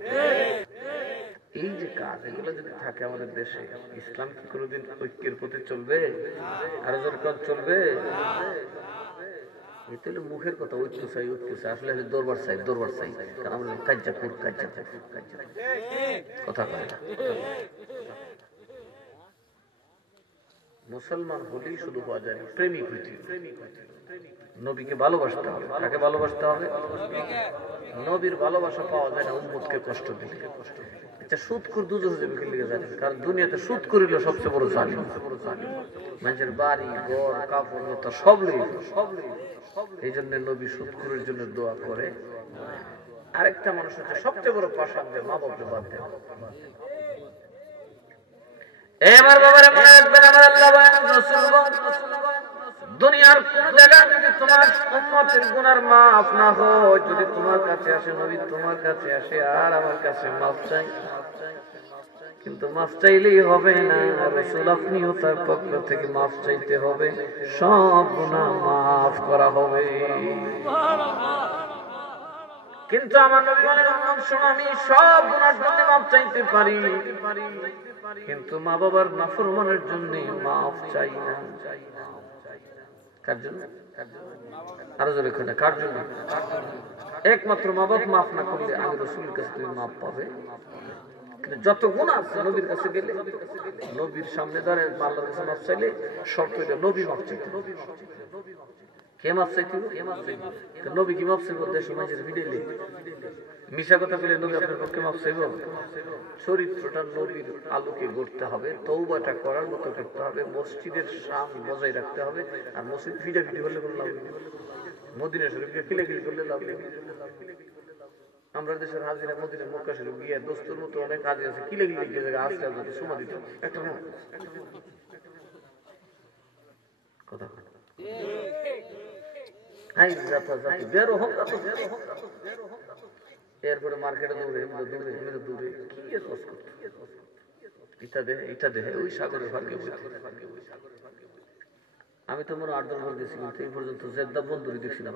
এই যে কাজ, এগুলো যদি থাকে আমাদের দেশে, ইসলাম কি কোনোদিন ঐক্যের পথে চলবে? আরো যখন চলবে? এটা হলো মুখের কথা, ঐক্য চাই ঐক্য চাই, আসলে দরবার চাই দরবার চাই। কারণ আমরা কাজ্জাপুর কথা কয় না। মুসলমান হলেই শুধু পাওয়া যায় না, প্রেমিক হইতে নবীকে ভালোবাসতে হবে। কাকে ভালোবাসতে হবে? নবীর ভালোবাসা পাওয়া যায় না উম্মতকে কষ্ট দিলে। আচ্ছা, সুদখোর দুজনে যাবে কি লিগে জানেন? কারণ দুনিয়াতে সুদ করিল সবচেয়ে বড় জালিম। মানুষের বাড়ি ঘর কাপড় লতা সব লইল। এই জন্য নবী সুদখোরের জন্য দোয়া করে। আরেকটা মানুষ হচ্ছে সবচেয়ে বড় পাশান, মা বাপকে বাদ দেয়। এবার বাবারে মনে রাখবেন, আমার আল্লাহ রাসূল দুনিয়ার কোন জায়গায় যদি তোমার উম্মতের গুনার মাফ না হয়, যদি তোমার কাছে আসে, নবী তোমার কাছে আসে আর আমার কাছে মাফ চাই, কিন্তু মাফ চাইলেই হবে না, রাসূল আপনিও তার পক্ষ থেকে মাফ চাইতে হবে, সব গুনাহ মাফ করা হবে। কিন্তু আমার নবী বলেন, শোনো, আমি সব গুনার জন্য মাফ চাইতে পারি, কিন্তু মা বাবার নাফরমানের জন্য মাফ চাই না। কার জন্য? আরো জোরে কই না, কার জন্য? একমাত্র মা বাবা মাফ না করলে আমি রাসূলের কাছে তুমি মাফ পাবে। কিন্তু যত গুনাহ আছে নবীর কাছে গেলে, নবীর সামনে দাঁড়িয়ে আল্লাহর কাছে মাফ চাইলে শর্ত হইলো নবী মাফ চাইতে। কে মাফ চাইতে? নবী কি মাফ চাইব? দেশ সমাজের ভিড়েলে মিশা কথা বলে নবী আপনার পক্ষে মাফ চাইব? চরিত্রটা নবীর আলোকে গড়তে হবে, তওবাটা করার মতো করতে হবে, মসজিদের শান বজায় রাখতে হবে। আর মসজিদ ভিড়াভিড়ি হলে কোনো লাভ নেই, মদিনা শরীফকে কিলাকিলি করলে লাভ নেই। আমরা দেশের হাজিরা মদিনা মক্কা শরীফ গিয়ে দোস্তের মতো অনেক হাজি আছে, কিলাকিলি গিয়ে জায়গা আজকাল যদি সুমা দিত একটা কথা এরপরে মার্কেটে দৌড়ে দৌড়ে ইটা দেহে ওই সাগরের ভাগ্যে। আমি তো মনে 8-10 বার গেছি, কিন্তু এই পর্যন্ত জেদ্দা বন্ধুরই দেখছিলাম।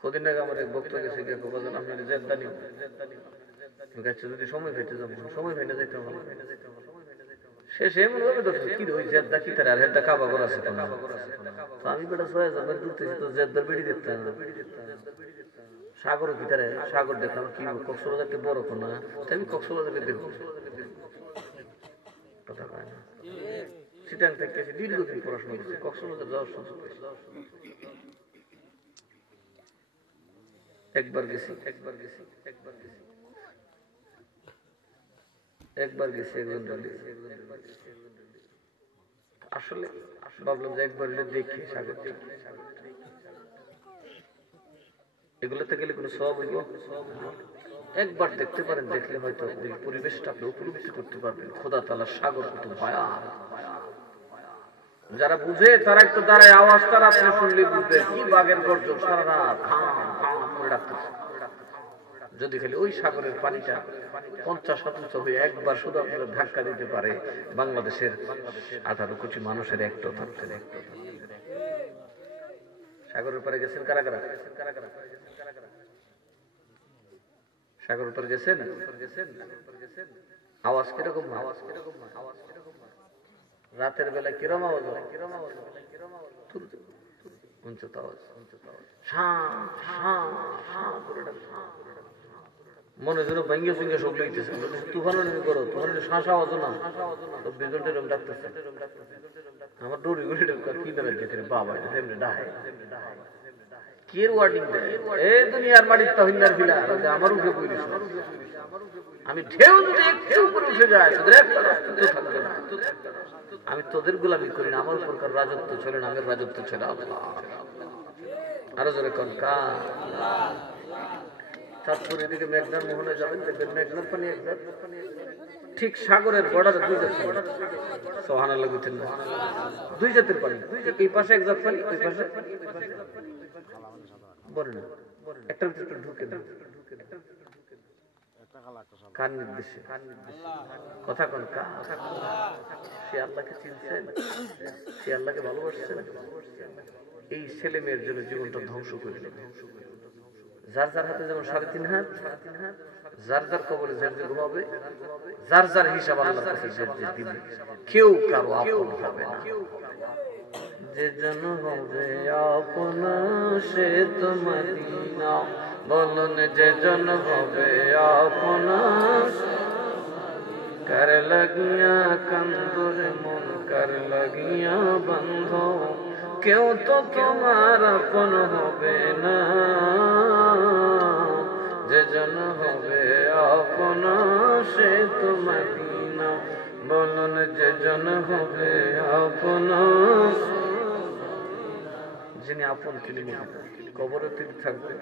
কদিন আগে আমার এক বক্তা গেছে, আপনি জেদ্দা নিন, যদি সময় পাইতে যাবো, সময় পাই না যাইতে হবে। শেষে এমন ভাবে ধরছে, কি ওই জেদ্দা কি তার আর হেডটা কাবা করা আছে। আমি বেটা 6000 দূরতেছি, তো জেদ্দার বেড়ি দেখতাম না, সাগর কি তারে সাগর দেখলাম। কি কক্সবাজার একটা বড় কোনা, আমি কক্সবাজারকে দেখবো, কথা কয় না। চিটাং থেকে দীর্ঘদিন পড়াশোনা করছি, কক্সবাজার যাওয়ার সুযোগ একবার গেছি। আসলে ভাবলাম যে একবার দেখি সাগর, এগুলোতে গেলে কোনো সওয়াব হইব? একবার দেখতে পারেন, দেখলে হয়তো ওই পরিবেশটা আপনি উপলব্ধি করতে পারবেন। খোদা তাআলার সাগর কত ভয়াল। যারা বুঝে তারা একটু দাঁড়ায়, আওয়াজটা রাত্রে শুনলে বুঝবে কি বাঘের গর্জন, সারা রাত করে ডাকতেছে। যদি খালি ওই সাগরের পানিটা 50-57 হয়ে একবার শুধু আপনারা ধাক্কা দিতে পারে, বাংলাদেশের 18 কোটি মানুষের একটা থাকতে। সাগরের পারে গেছেন কারা কারা? সাগরের পারে গেছেন? আওয়াজ কিরকম? রাতের বেলা কিরম আওয়াজ? মনে যেন ভেঙ্গে ফেঙ্গে সব লইতেছে। তুফানো করো, তোমার শ্বাস আওয়াজ না, 24 ঘন্টা এরকম ডাকতেছে। আমার ডোরি গুলি কি দাঁড়ায় যেতে বাবা এমনি ডাহে কি ওয়ার্ডিং দেয়, এই দুনিয়ার মাটির তাহিন্দার ফিলা আমার উঠে পড়িস। আমি ঢেউ যদি একটু উপরে উঠে যায়, তোদের একটা অস্তিত্ব থাকবে না। আমি তোদের গোলামি করি না, আমার উপর রাজত্ব চলে না, আমার রাজত্ব চলে আল্লাহ। আরো জোরে কোন কার? চাঁদপুর এদিকে মেঘনার মোহনে যাবেন, দেখবেন মেঘনার পানি একবার ঠিক সাগরের বর্ডারে দুই জাত পানি, সুবহানাল্লাহ বুঝছেন না, দুই জাতের পানি, এই পাশে এক জাত পানি, ওই পাশে বড় না, একটার ভিতরে ঢুকে না, কার নির্দেশে কথা কোন কা, সে আল্লাহকে চিনছেন, সে আল্লাহকে ভালোবাসছেন, এই ছেলে মেয়ের জন্য জীবনটা ধ্বংস করে দিল। যার যার হাতে যেমন 3.5 হাত, যার যার কবরে যার যে ঘুমাবে, যার যার হিসাব আল্লাহর কাছে যে দিবে, কেউ কারো আপন হবে না। যে জন হবে আপন সে তো মদিনা, বলুন যে জন হবে আপন, कर लगिया कंदुर मन कर लगिया बंधो, क्यों तो तुम्हारा अपन होबे ना, जे जन होबे अपन से तो मदीना, बोलन जे जन होबे अपन, যিনি আপন তিনি কবরে তিনি থাকবেন,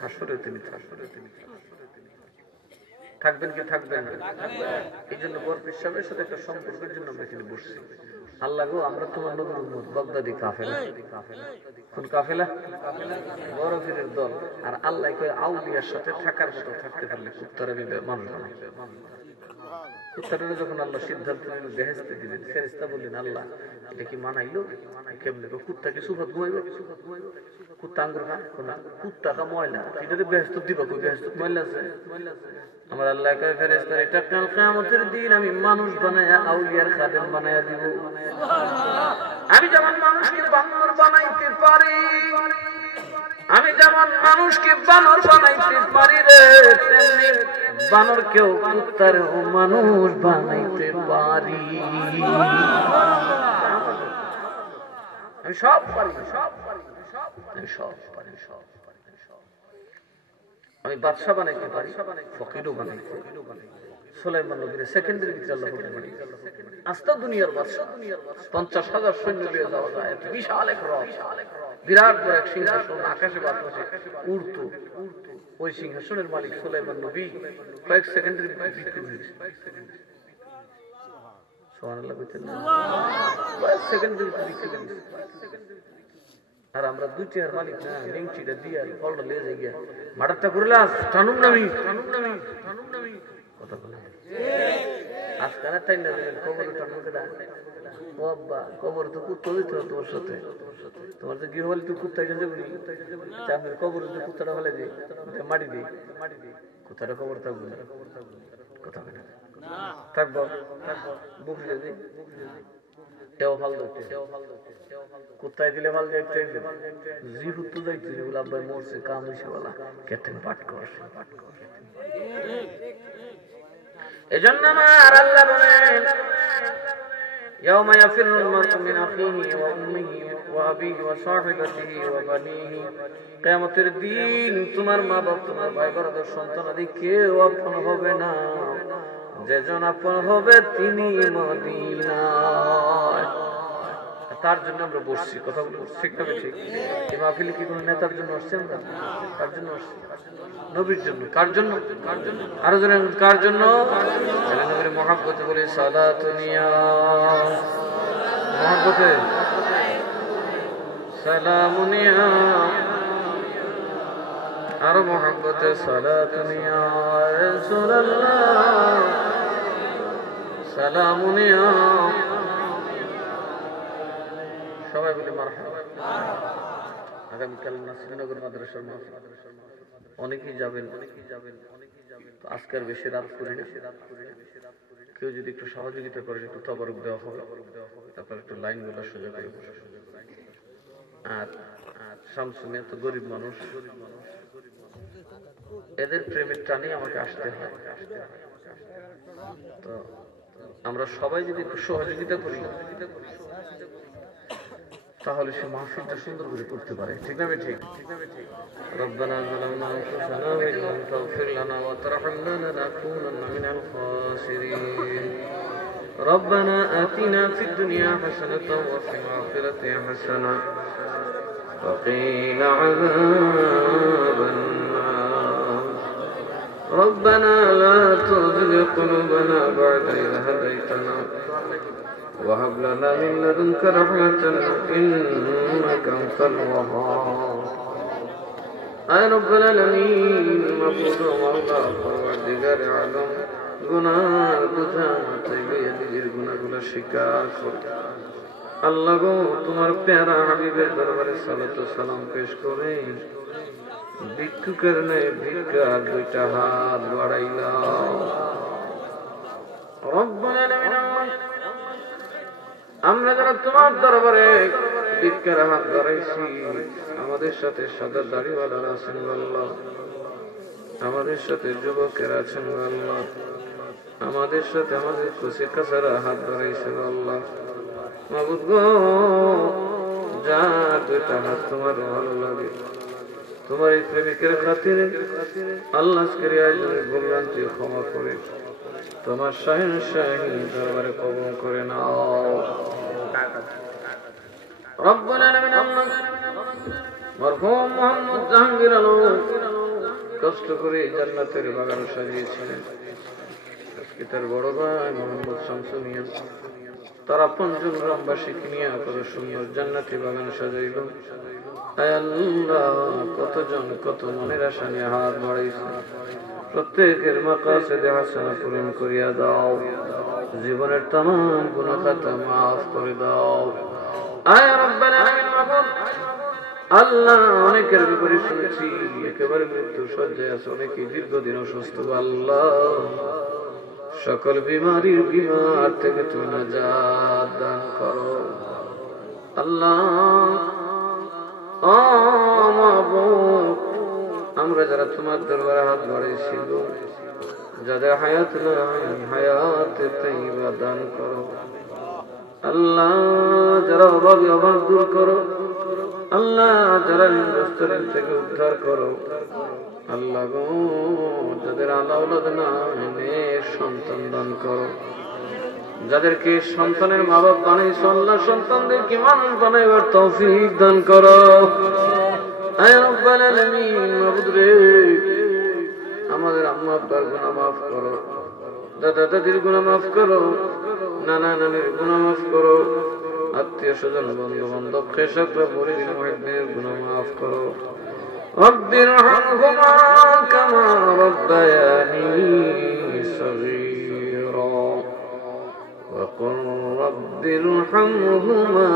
হাসরে তিনি থাকবেন, থাকবেন কি থাকবেন না? এই জন্য বড় পেশাবের সাথে একটা সম্পর্কের জন্য আমরা এখানে বসছি। আল্লাহ গো, আমরা তোমার নবীর উম্মত, বাগদাদি কাফেলা, কোন কাফেলা? বড় পীরের দল। আর আল্লাহ কয় আউলিয়ার সাথে থাকার মতো থাকতে পারলে কুত্তারা মানুষ বানায়। কুত্তারা যখন আল্লাহ সিদ্ধান্ত নিল বেহেশতে দিবেন, ফেরেশতা বললেন আল্লাহ এটা কি মানাইলো? কেমনে? কুত্তা কি সুফাত ঘুমাইব? কুত্তা আঙ্গুর খায়? কুত্তা খা ময়লা, এটা বেহেশত দিব, কই বেহেশত ময়লা আছে? আমার আল্লাহ কয় ফেরেশতা এটা কাল কিয়ামতের দিন আমি মানুষ বানায়া আউলিয়ার খাদেম বানায়া দিব। আমি যেমন মানুষকে বানর বানাইতে পারি, আমি যেমন মানুষকে বানর বানাইতে পারি রে, তেমনি বানরকেও কুত্তারও মানুষ বানাইতে পারি। আমি সব পারি, সব পারি, আমি সব পারি, সব পারি। আমি বাদশা বানাইতে পারি, ফকিরও বানাইতে পারি। সুলাইমান নবীর সেকেন্ডের ভিতরে আল্লাহ বানাই আস্তা দুনিয়ার বাদশা, 50,000 সৈন্য নিয়ে যাওয়া যায়, এত বিশাল এক রথ, বিরাট বড় এক সিংহাসন, আকাশে বাতাসে উড়তো। ওই সিংহাসনের মালিক সুলাইমান নবী কয়েক সেকেন্ডের ভিতরে বিক্রি হয়েছে। সুবহানাল্লাহ বলতেন না, কয়েক সেকেন্ডের ভিতরে বিক্রি হয়েছে। আর আমরা 2 চেয়ার মালিক না, লিংচিটা দিয়ে ফলটা লে যাই গিয়া মাটারটা করলাম টানুম নামি কথা বলে আজকাল টাইম না দিলেন কবর টানুম কেডা? ও আব্বা, কবর তো কুত্তা দিত না তোমার সাথে, তোমার তো গৃহ বলে তুই কুত্তাই যাবে বলি, আপনার কবর যদি কুত্তাটা ফেলে দিই, মাটি দিই, কুত্তাটা কবর থাকবে না, কথা বলে থাকবো, বুঝে যাবি কেউ ফাল ধরছে, কুত্তায় দিলে ফাল যাইতে জিহুত তো যাইতে বলে আব্বাই মরছে কাম হইছে বলা কেটেন পাঠ করছে। এজন্য আমার আল্লাহ বলেন ইয়াউমা ইয়াফিরুল মার'উ মিন আখিহি ওয়া উম্মিহি ওয়া আবিহি ওয়া সাহিবাতিহি ওয়া বানিহি, কিয়ামতের দিন তোমার মা বাপ, তোমার ভাই ব্রাদার, সন্তানাদি কেউ আপন হবে না, যেজন আপন হবে তিনি মদিনায়। তার জন্য আমরা বসছি, কথা বলে ঠিক না ঠিক? এই মাহফিলে কি কোনো নেতার জন্য আসছেন না? কার জন্য আসছি? নবীর জন্য। কার জন্য? আরো জানেন কার জন্য? নবীর মহব্বতে বলে সালাতুনিয়া, মহব্বতে সালামুনিয়া, আরো মহব্বতে সালাতুনিয়া রাসূলুল্লাহ সালামুনিয়া। সবাই বলে মারহাবা। আগামীকাল শ্রীনগর মাদ্রাসার মাহফিল, অনেকেই যাবেন, তো আজকের বেশি রাত করি না, কেউ যদি একটু সহযোগিতা করেন, একটু তবারক দেওয়া হবে, তারপর একটু লাইন গুলো সোজা করে বসে। আর শামসুনিয়া তো গরিব মানুষ, এদের প্রেমের টানে আমাকে আসতে হয়। তো আমরা সবাই যদি একটু সহযোগিতা করি, তাহলে সে মাহফিলটা সুন্দর করে করতে পারে, ঠিক না ঠিক? রব্বানা যালামনা আনফুসানা ওয়া ইন লাম তাগফির লানা ওয়া তারহামনা লানাকুনান্না মিনাল খাসিরিন। রব্বানা আতিনা ফিদ দুনিয়া হাসানাতাও ওয়া ফিল আখিরাতি হাসানাতাও ওয়া কিনা আযাবান নার। ربنا لا تزغ قلوبنا بعد إذ هديتنا وهب لنا من لدنك رحمة إنك أنت الوهاب أي رب العالمين مبعوث مولا পরওয়ারদিগার আলম গুনাহ বুঝা তাইলে নিজের গুনাহগুলো স্বীকার কর আল্লাহ গো তোমার প্যারা হাবিবের দরবারে সালাত ও সালাম পেশ করে ভিক্ষুকের ন্যায় ভিক্ষা দুইটা হাত বাড়াইলাম রব্বুল আলামিন আমরা যারা তোমার দরবারে ভিক্ষার হাত বাড়াইছি আমাদের সাথে সাদা দাড়িওয়ালারা আছেন আল্লাহ আমাদের সাথে যুবকেরা আছেন আল্লাহ আমাদের সাথে আমাদের খুশি কাছারা হাত বাড়াইছেন আল্লাহ মাবুদ গো যা দুইটা হাত তোমার ভালো লাগে তোমার এই প্রেমিকের খাতিরে আল্লাহ আজকের আয়োজনে ভুলভ্রান্তি ক্ষমা করে তোমার শাহিন শাহী দরবারে কবুল করে নাও রব্বুল আলামিন আল্লাহ মরহুম মুহাম্মদ জাহাঙ্গীর আলম কষ্ট করে জান্নাতের বাগান সাজিয়েছিলেন আজকে তার বড় ভাই মোহাম্মদ শামসু মিয়া তারা পঞ্চম গ্রামবাসীকে নিয়ে কত সুন্দর জান্নাতি বাগান সাজাইল আয় আল্লাহ কতজন কত মনের আশা নিয়ে হাত বাড়াইছে প্রত্যেকের মাকাসিদে হাসানা পূরণ করিয়া দাও জীবনের तमाम গুনাহ খাতা maaf করে দাও আয় রব্বানা আমিন মাবুদ আল্লাহ অনেকের ব্যাপারে শুনেছি একেবারে মৃত্যু শয্যায় আছে অনেকে দীর্ঘদিন অসুস্থ আল্লাহ সকল বিমারির বিমার থেকে তুমি নাজাত দান করো আল্লাহ মাবুদ আমরা যারা তোমার দরবারে হাত বাড়াইছিল যাদের হায়াত নাই হায়াতে তাইয়্যিবা দান করো আল্লাহ যারা অভাবী অভাব দূর করো আল্লাহ যারা রেস্টুরেন্ট থেকে উদ্ধার করো আল্লাহ গো যাদের আলাউলাদ নাই সন্তান দান করো যাদেরকে সন্তানের মা বাপ বানাইছো আল্লাহ সন্তানদেরকে মানুষ বানাইবার তৌফিক দান করো আয় রব্বুল আলামিন মাবুদ রে আমাদের আম্মা আব্বার গুনাহ মাফ করো দাদা দাদির গুনাহ মাফ করো নানা নানির গুনাহ মাফ করো আত্মীয় স্বজন বন্ধু বান্ধব কৃষকরা মুরিদ মুহিদ্দিনের গুনাহ মাফ করো রব্বিরহামহুমা কামা রাব্বায়ানি সগীরা ওয়া কুর রব্বিরহামহুমা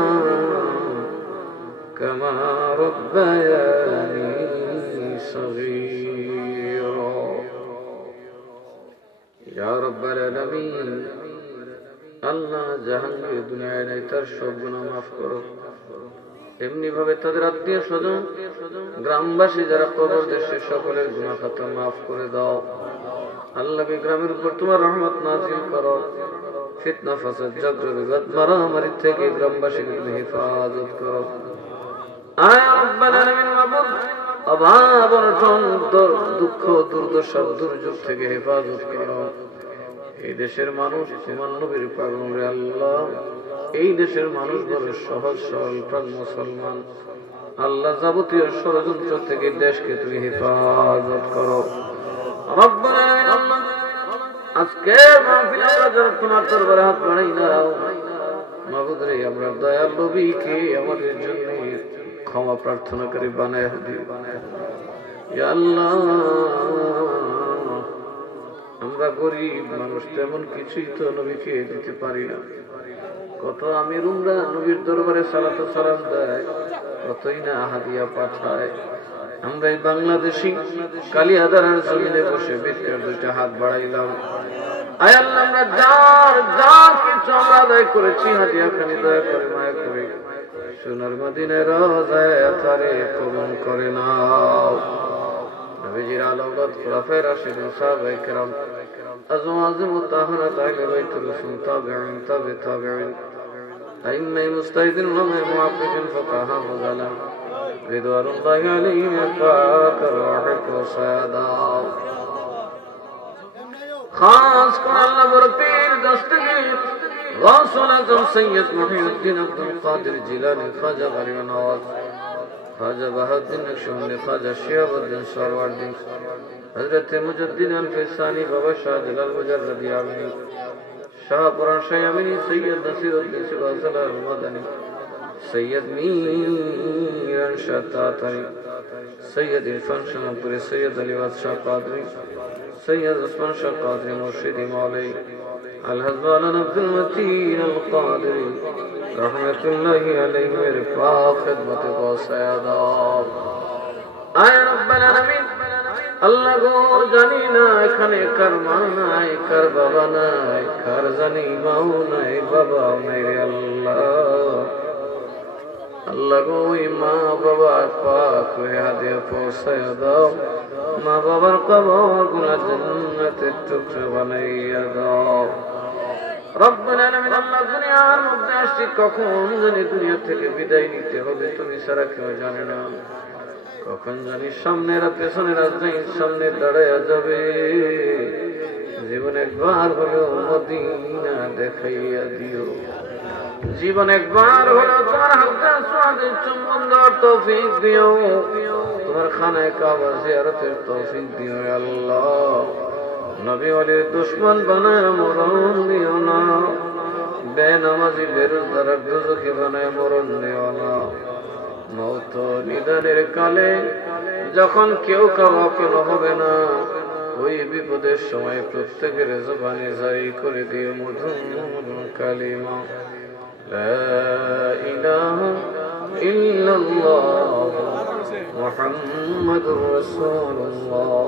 কামা রাব্বায়ানি সগীরা ইয়া রাব্বাল আলামিন আল্লাহ জাহাঙ্গীর দুনিয়ায় নাই তার সব গুনাহ মাফ করো এমনি ভাবে তাদের আত্মীয় স্বজন গ্রামবাসী যারা কবর দেশে সকলের গুনাহ খাতা মাফ করে দাও আল্লাহ গ্রামের উপর তোমার রহমত নাযিল করো ফিতনা ফাসাদ ঝগড়া বিবাদ মারামারি থেকে গ্রামবাসীকে তুমি হেফাজত করো আয় রব্বুল আলামিন মাবুদ অভাব অনটন দুঃখ দুর্দশা দুর্যোগ থেকে হেফাজত করো এই দেশের মানুষ তোমার নবীর পাগলে আল্লাহ এই দেশের মানুষ বড় সহজ সরল প্রাণ মুসলমান আল্লাহ যাবতীয় ষড়যন্ত্র থেকে দেশকে তুমি হেফাজত করো রব্বুল আলামিন আল্লাহ আজকে মাহফিলে আমরা যারা তোমার দরবারে হাত বাড়াই নাও মাবুদ রে আমরা দয়াল নবীকে আমাদের জন্য ক্ষমা প্রার্থনা করে বানায় দিও ইয়া আল্লাহ আমরা গরিব মানুষ তেমন কিছুই তো নবীকে দিতে পারি না কত আমিরুমরা নবীর দরবারে সালাত ও সালাম দেয় কতই না হাদিয়া পাঠায় আমরা এই বাংলাদেশি কালিয়াদারের জমিনে বসে ভিক্ষার দুইটা হাত বাড়াইলাম আয় আল্লাহ আমরা যার কিছু আমরা আদায় করেছি হাদিয়া খানি দয়া করে মায়া করে সোনার মদিনার রওজায় আতারে কবুল করে নাও নবীজির আলাউলাদ খুলাফায়ে রাশিদুন সাহাবায়ে কেরাম আজওয়াজ মুতাহহারাত আহলে বাইত রাসূল তাবিঈন তাবিঈন আইম্মা মুস্তাহিদিন ওয়া মুআফিকিন ফাকাহা ওয়া যালাম রিদওয়ানুল্লাহি আলাইহিম ওয়া রাহিত ওয়া সায়াদা খাস করে আল্লাহ বড় পীর দস্তগীর গাউসুল আযম সৈয়দ মুহিউদ্দিন আব্দুল কাদের জিলানী খাজা গরিব নওয়াজ খাজা বাহাউদ্দিন নকশবন্দি খাজা শিহাবুদ্দিন সরওয়ার্দী হযরত মুজাদ্দিদ আল-ফিসানি বাবা শাহ জালাল মুজাররদি আমিনী শাহপুরান শাহ আমিনী সৈয়দ নাসিরউদ্দিন সিরাজুল মাদানী সৈয়দ মীর শাহ তাতারি সৈয়দ ইরফান শাহ পুরে সৈয়দ আলীওয়াদ শাহ কাদরি সৈয়দ উসমান শাহ কাদরি মুর্শিদি মৌলাই আল-হাজবালান আব্দুল মতিন আল-কাদরি রহমতুল্লাহি আলাইহি মেরে পাক খিদমত পৌঁছায়া আয় রব্বাল আলামিন। আল্লাহ গো, জানি না এখানে কার মা নাই, কার বাবা নাই, কার জানি মাও নাই, বাবাও নাই রে আল্লাহ। আল্লাহ গো, ওই মা বাবার পাক হয়ে হাদিয়া পৌঁছায়া দাও, মা বাবার কবর গুলা জান্নাতের টুকরা বানাইয়া দাও রব্বুল আলামিন। আল্লাহ, দুনিয়ার মধ্যে আসছি, কখন জানি দুনিয়া থেকে বিদায় নিতে হবে তুমি ছাড়া কেউ জানে না। কখন জানি সামনেরা পেছনেরা সামনে দাঁড়াইয়া যাবে। জীবন একবার হলো মদিনা দেখাইয়া দিও, জীবন একবার হলো তোমার হালকা সোয়াদের চুম্বন দেওয়ার তৌফিক দিও, তোমার খানায় কাবা জিয়ারতের তৌফিক দিও আল্লাহ। নবী ওয়ালির দুশমন বানায় মরণ দিও না, বেনামাজি বেরোজগার দুজখী বানায় মরণ দিও না। মৌত নিদানের কালে যখন কেউ কারো আপন হবে না, ওই বিপদের সময় প্রত্যেকের জবানে জারি করে দিও মধুর কালিমা লা ইলাহা ইল্লাল্লাহ মুহাম্মাদুর রাসূলুল্লাহ।